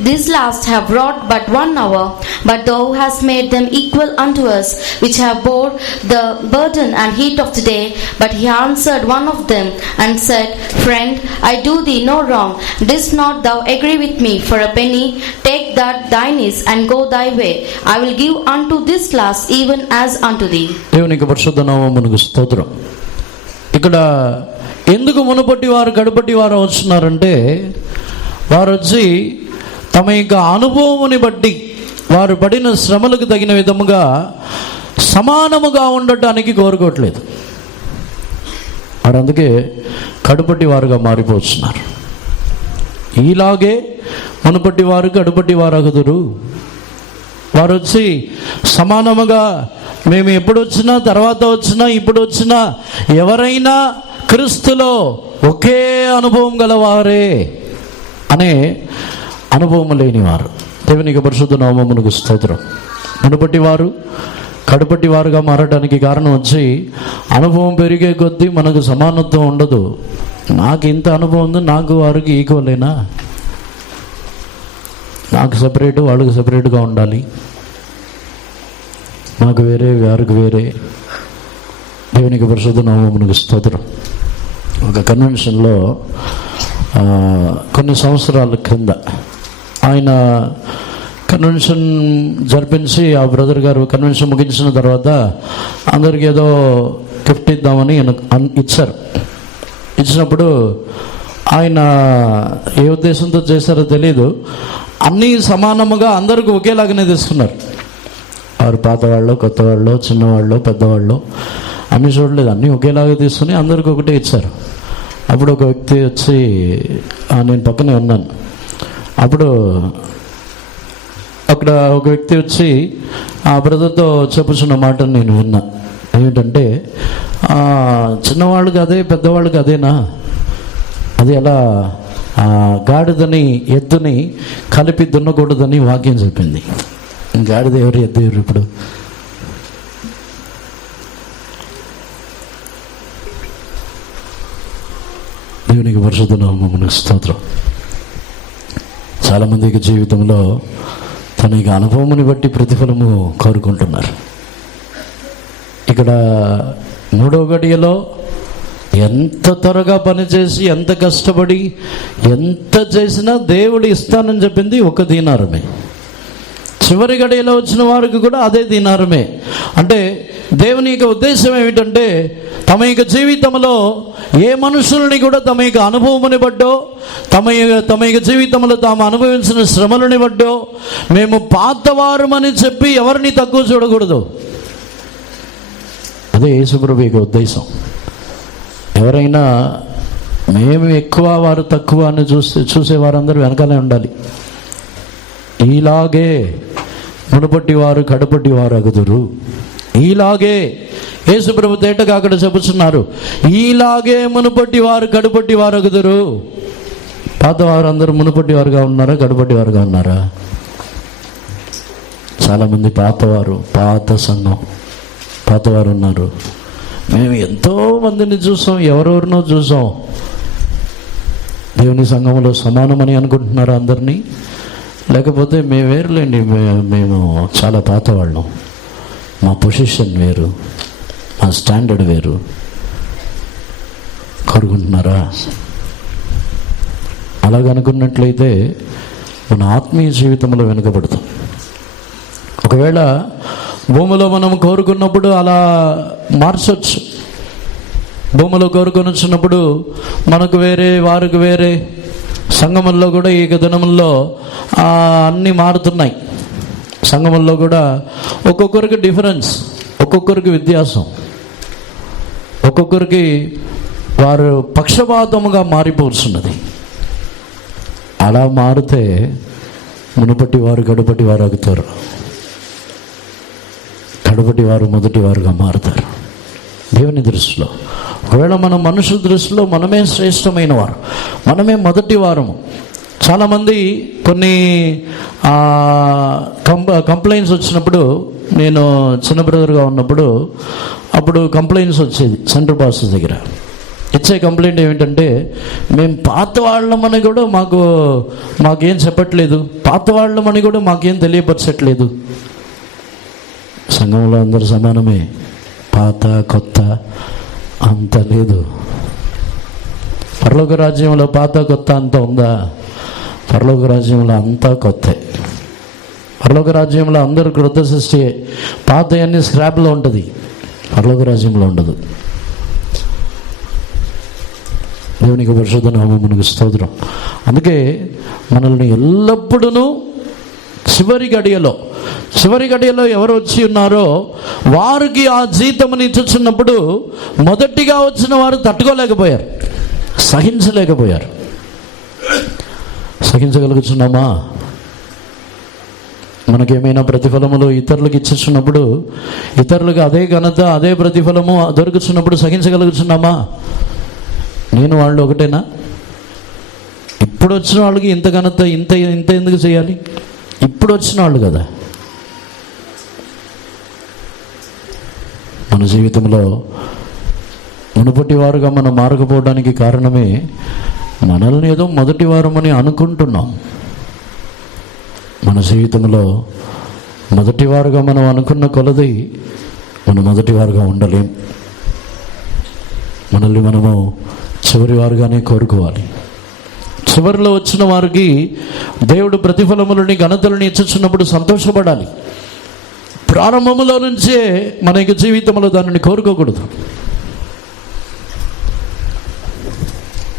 These last have wrought but 1 hour, but thou hast made them equal unto us, which have bore the burden and heat of the day. But he answered one of them, and said, Friend, I do thee no wrong. Didst not thou agree with me for a penny? Take that thine is, and go thy way. I will give unto this last even as unto thee. దేవునికి పరిశుద్ధ నామమునకు స్తోత్రం. ఇక్కడ ఎందుకు మునుపటి వారు కడపటి వారు వస్తున్నారంటే, వారు వచ్చి తమ యొక్క అనుభవముని బట్టి వారు పడిన శ్రమలకు తగిన విధముగా సమానముగా ఉండటానికి కోరుకోవట్లేదు. వారు అందుకే కడపటి వారుగా మారిపోతున్నారు. ఇలాగే మునుపటి వారు కడపటి వారగుదురు. వారు వచ్చి సమానముగా, మేము ఎప్పుడు వచ్చినా, తర్వాత వచ్చినా, ఇప్పుడు వచ్చినా, ఎవరైనా క్రీస్తులో ఒకే అనుభవం గలవారే అనే అనుభవం లేనివారు. దేవునికి పరిశుద్ధ నామమునకు స్తోత్రం. మునుపటి వారు కడపటి వారుగా మారడానికి కారణం వచ్చి, అనుభవం పెరిగే కొద్దీ మనకు సమానత్వం ఉండదు. నాకు ఇంత అనుభవం ఉంది, నాకు వారికి ఈక్వలేనా? నాకు సపరేటు, వాళ్ళకి సపరేట్గా ఉండాలి, నాకు వేరే, వారికి వేరే. దేవునికి పరిశుద్ధ నామమునకు స్తోత్రం. ఒక కన్వెన్షన్లో కొన్ని సంవత్సరాల క్రింద ఆయన కన్వెన్షన్ జరిపించి, ఆ బ్రదర్ గారు కన్వెన్షన్ ముగించిన తర్వాత అందరికి ఏదో గిఫ్ట్ ఇద్దామని ఇచ్చారు. ఇచ్చినప్పుడు ఆయన ఏ ఉద్దేశంతో చేశారో తెలియదు, అన్నీ సమానముగా అందరికీ ఒకేలాగానే తీసుకున్నారు. వారు పాతవాళ్ళు, కొత్తవాళ్ళు, చిన్నవాళ్ళు, పెద్దవాళ్ళు అన్నీ చూడలేదు, అన్నీ ఒకేలాగా తీసుకుని అందరికీ ఒకటే ఇచ్చారు. అప్పుడు ఒక వ్యక్తి వచ్చి, నేను పక్కనే ఉన్నాను, అప్పుడు అక్కడ ఒక వ్యక్తి వచ్చి ఆ బ్రదర్తో చెప్పుచున్న మాటను నేను విన్నా. ఏమిటంటే, చిన్నవాళ్ళకి అదే, పెద్దవాళ్ళకి అదేనా? అది ఎలా గాడిదని ఎద్దుని కలిపి దున్నకూడదని వాక్యం చెప్పింది. గాడిద ఎవరు, ఎద్దు ఎవరు? ఇప్పుడు దేవునికి పరిశుద్ధ నామమునకు స్తోత్రం. చాలామందికి జీవితంలో తన యొక్క అనుభవముని బట్టి ప్రతిఫలము కోరుకుంటున్నారు. ఇక్కడ 3వ గడియలో ఎంత త్వరగా పనిచేసి, ఎంత కష్టపడి, ఎంత చేసినా దేవుడు ఇస్తానని చెప్పింది 1 దీనారమే. చివరి గడియలో వచ్చిన వారికి కూడా అదే దీనారమే. అంటే దేవుని యొక్క ఉద్దేశం ఏమిటంటే, తమ యొక్క జీవితంలో ఏ మనుషుల్ని కూడా తమ యొక్క అనుభవముని బట్టో, తమ యొక్క జీవితంలో తాము అనుభవించిన శ్రమలని బట్టో మేము పాతవారమని చెప్పి ఎవరిని తక్కువ చూడకూడదు. అదే యేసుప్రభు యొక్క ఉద్దేశం. ఎవరైనా మేము ఎక్కువ, వారు తక్కువ అని చూసేవారందరూ వెనకాలే ఉండాలి. ఈలాగే మునుపటి వారు కడపటి వారు అగుదురు. ఈలాగే యేసుప్రభు తేటగా అక్కడ చెబుతున్నారు, ఈలాగే మునుపటి వారు కడపటి వారు అగుదురు. పాతవారు అందరూ మునుపటి వారుగా ఉన్నారా, కడపటి వారుగా ఉన్నారా? చాలామంది పాతవారు, పాత సంఘం, పాతవారు ఉన్నారు. మేము ఎంతో మందిని చూసాం, ఎవరెవరినో చూసాం. దేవుని సంఘంలో సమానమని అనుకుంటున్నారు అందరినీ. లేకపోతే మేము వేరులేండి, మేము చాలా పాతవాళ్ళం, మా పొజిషన్ వేరు, మా స్టాండర్డ్ వేరు కోరుకుంటున్నారా? అలాగనుకున్నట్లయితే మన ఆత్మీయ జీవితంలో వెనుకబడతాం. ఒకవేళ భూమిలో మనం కోరుకున్నప్పుడు అలా మార్చొచ్చు. భూమిలో కోరుకొని వచ్చినప్పుడు మనకు వేరే, వారికి వేరే. సంఘముల్లో కూడా ఈ దినముల్లో అన్నీ మారుతున్నాయి. సంఘముల్లో కూడా ఒక్కొక్కరికి డిఫరెన్స్, ఒక్కొక్కరికి వ్యత్యాసం, ఒక్కొక్కరికి వారు పక్షపాతముగా మారిపోతున్నది. అలా మారితే మునుపటి వారు కడుపటి వారు అవుతారు, కడుపటి వారు మొదటి వారుగా మారుతారు దేవుని దృష్టిలో. ఒకవేళ మనం మనుషుల దృష్టిలో మనమే శ్రేష్టమైన వారు, మనమే మొదటి వారము. చాలామంది కొన్ని కంప్లైంట్స్ వచ్చినప్పుడు, నేను చిన్న బ్రదర్గా ఉన్నప్పుడు అప్పుడు కంప్లైంట్స్ వచ్చేది సెంట్రల్ పాస్టర్ దగ్గర. ఇచ్చే కంప్లైంట్ ఏమిటంటే, మేము పాత వాళ్ళమని కూడా మాకేం చెప్పట్లేదు, పాత వాళ్ళమని కూడా మాకేం తెలియపరచట్లేదు. సంఘంలో అందరూ సమానమే, పాత కొత్త అంత లేదు. పరలోక రాజ్యంలో పాత కొత్త అంత ఉందా? పరలోక రాజ్యంలో అంతా కొత్త. పరలోక రాజ్యంలో అందరూ కృత సృష్టి, పాత అన్ని స్క్రాప్లో ఉంటుంది, పరలోక రాజ్యంలో ఉండదు. దేవునికి పరిశుద్ధ నామమునకు స్తోత్రం. అందుకే మనల్ని ఎల్లప్పుడూ చివరి గడియలో ఎవరు వచ్చి ఉన్నారో వారికి ఆ జీతముని ఇచ్చుచున్నప్పుడు మొదటిగా వచ్చిన వారు తట్టుకోలేకపోయారు, సహించలేకపోయారు. సహించగలుగుతున్నామా? మనకేమైనా ప్రతిఫలములు ఇతరులకు ఇచ్చుచున్నప్పుడు, ఇతరులకు అదే ఘనత, అదే ప్రతిఫలము దొరుకుతున్నప్పుడు సహించగలుగుతున్నామా? నేను వాళ్ళు ఒకటేనా? ఇప్పుడు వచ్చిన వాళ్ళకి ఇంత ఘనత, ఇంత ఎందుకు చేయాలి? ఇప్పుడు వచ్చిన వాళ్ళు కదా. మన జీవితంలో మునుపటి వారుగా మనం మారకపోవడానికి కారణమే, మనల్ని ఏదో మొదటి వారమని అనుకుంటున్నాం. మన జీవితంలో మొదటివారుగా మనం అనుకున్న కొలది మనం మొదటివారుగా ఉండలేం. మనల్ని మనము చివరి వారుగానే కోరుకోవాలి. చివరిలో వచ్చిన వారికి దేవుడు ప్రతిఫలములని ఘనతలని ఇచ్చుచున్నప్పుడు సంతోషపడాలి. ప్రారంభములో నుంచే మన యొక్క జీవితంలో దానిని కోరుకోకూడదు.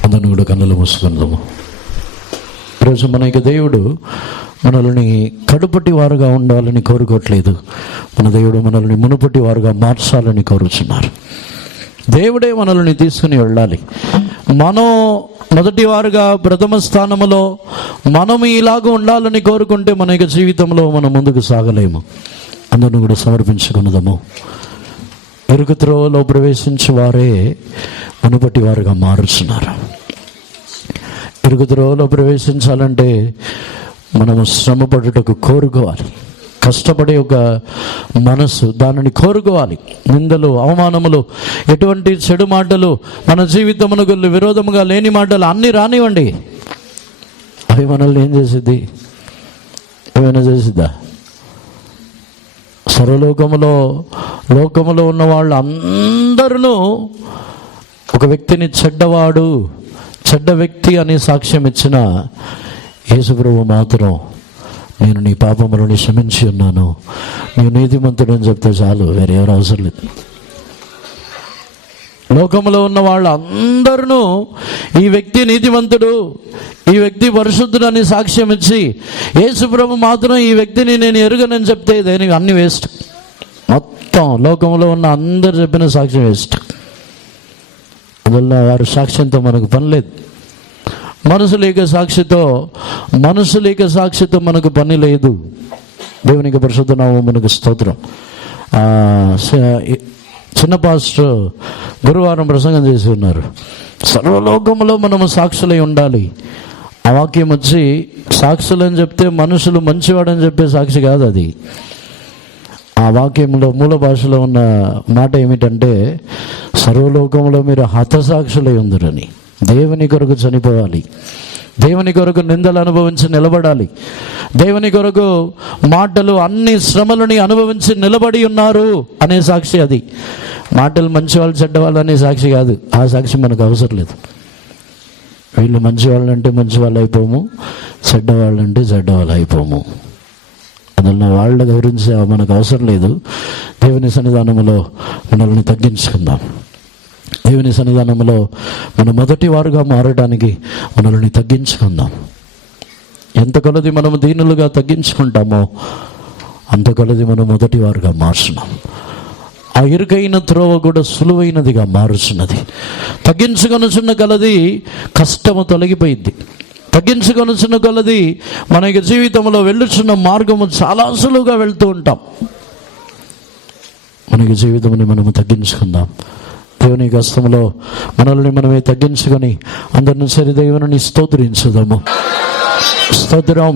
అందరిని కూడా కన్నులు మూసుకుందాము. ఈరోజు మన యొక్క దేవుడు మనల్ని కడుపటి వారుగా ఉండాలని కోరుకోవట్లేదు. మన దేవుడు మనల్ని మునుపటి వారుగా మార్చాలని కోరుచున్నారు. దేవుడే మనల్ని తీసుకుని వెళ్ళాలి. మనం మొదటి వారుగా ప్రథమ స్థానములో మనం ఇలాగ ఉండాలని కోరుకుంటే మన యొక్క జీవితంలో మనం ముందుకు సాగలేము. అందరిని కూడా సమర్పించుకున్నదము. ఇరుకు త్రోవలో ప్రవేశించే వారే మునుపటి వారుగా మారుస్తున్నారు. ఇరుకు త్రోవలో ప్రవేశించాలంటే మనము శ్రమ పడుటకు కోరుకోవాలి. కష్టపడే ఒక మనసు, దానిని కోరుకోవాలి. నిందలు, అవమానములు, ఎటువంటి చెడు మాటలు మన జీవితమునకు విరోధముగా లేని మాటలు అన్నీ రానివ్వండి. అవి మనల్ని ఏం చేసిద్ది? ఏమైనా చేసిద్దా? లోకములో ఉన్న వాళ్ళు అందరూ ఒక వ్యక్తిని చెడ్డవాడు, చెడ్డ వ్యక్తి అని సాక్ష్యం ఇచ్చిన యేసుప్రభు మాత్రం నేను నీ పాపములను క్షమించి ఉన్నాను, నీవు నీతిమంతుడు అని చెప్తే చాలు, వేరే ఎవరు అవసరం లేదు. లోకంలో ఉన్న వాళ్ళు అందరూ ఈ వ్యక్తి నీతిమంతుడు, ఈ వ్యక్తి పరిశుద్ధుడు అని సాక్ష్యం ఇచ్చి యేసుప్రభు మాత్రం ఈ వ్యక్తిని నేను ఎరుగనని చెప్తే దేనికి అన్ని వేస్ట్. మొత్తం లోకంలో ఉన్న అందరు చెప్పిన సాక్ష్యం వేస్ట్. అందువల్ల వారి సాక్ష్యంతో మనకు పని లేదు. మనసు లేక సాక్షితో మనకు పని లేదు. దేవునికి పరిశుద్ధ నామమునకు స్తోత్రం. చిన్న పాస్టర్ గురువారం ప్రసంగం చేసి ఉన్నారు. సర్వలోకంలో మనము సాక్షులై ఉండాలి. ఆ వాక్యం వచ్చి సాక్షులని చెప్తే మనుషులు మంచివాడని చెప్పే సాక్షి కాదు అది. ఆ వాక్యంలో మూల భాషలో ఉన్న మాట ఏమిటంటే సర్వలోకంలో మీరు హతసాక్షులై ఉందరని. దేవుని కొరకు చనిపోవాలి, దేవుని కొరకు నిందలు అనుభవించి నిలబడాలి, దేవుని కొరకు మాటలు అన్ని శ్రమలని అనుభవించి నిలబడి ఉన్నారు అనే సాక్షి అది. మాటలు మంచివాళ్ళు చెడ్డవాళ్ళు అనే సాక్షి కాదు. ఆ సాక్షి మనకు అవసరం లేదు. వీళ్ళు మంచివాళ్ళు అంటే మంచివాళ్ళు అయిపోము, చెడ్డవాళ్ళు అంటే చెడ్డవాళ్ళు అయిపోము. అందువల్ల వాళ్ళ గురించి మనకు అవసరం లేదు. దేవుని సన్నిధానంలో మనల్ని తగ్గించుకుందాం. దేవుని సన్నిధానంలో మన మొదటి వారుగా మారడానికి మనల్ని తగ్గించుకుందాం. ఎంత కొలది మనము దీనులుగా తగ్గించుకుంటామో అంత కొలది మనం మొదటి వారుగా మారుచున్నాం. ఆ ఇరుకైన త్రోవ కూడా సులువైనదిగా మారుచున్నది. తగ్గించుకొనుచున్న కొలది కష్టము తొలగిపోయింది. తగ్గించుకొనుచున్న కొలది మన యొక్క జీవితంలో వెళ్ళుచున్న మార్గము చాలా సులువుగా వెళ్తూ ఉంటాం. మన యొక్క జీవితంని మనము తగ్గించుకుందాం. దేవుని హస్తంలో మనల్ని మనమే తగ్గించుకొని అందరిని సరి దేవుని స్తోత్రించుదాము. స్తోత్రం.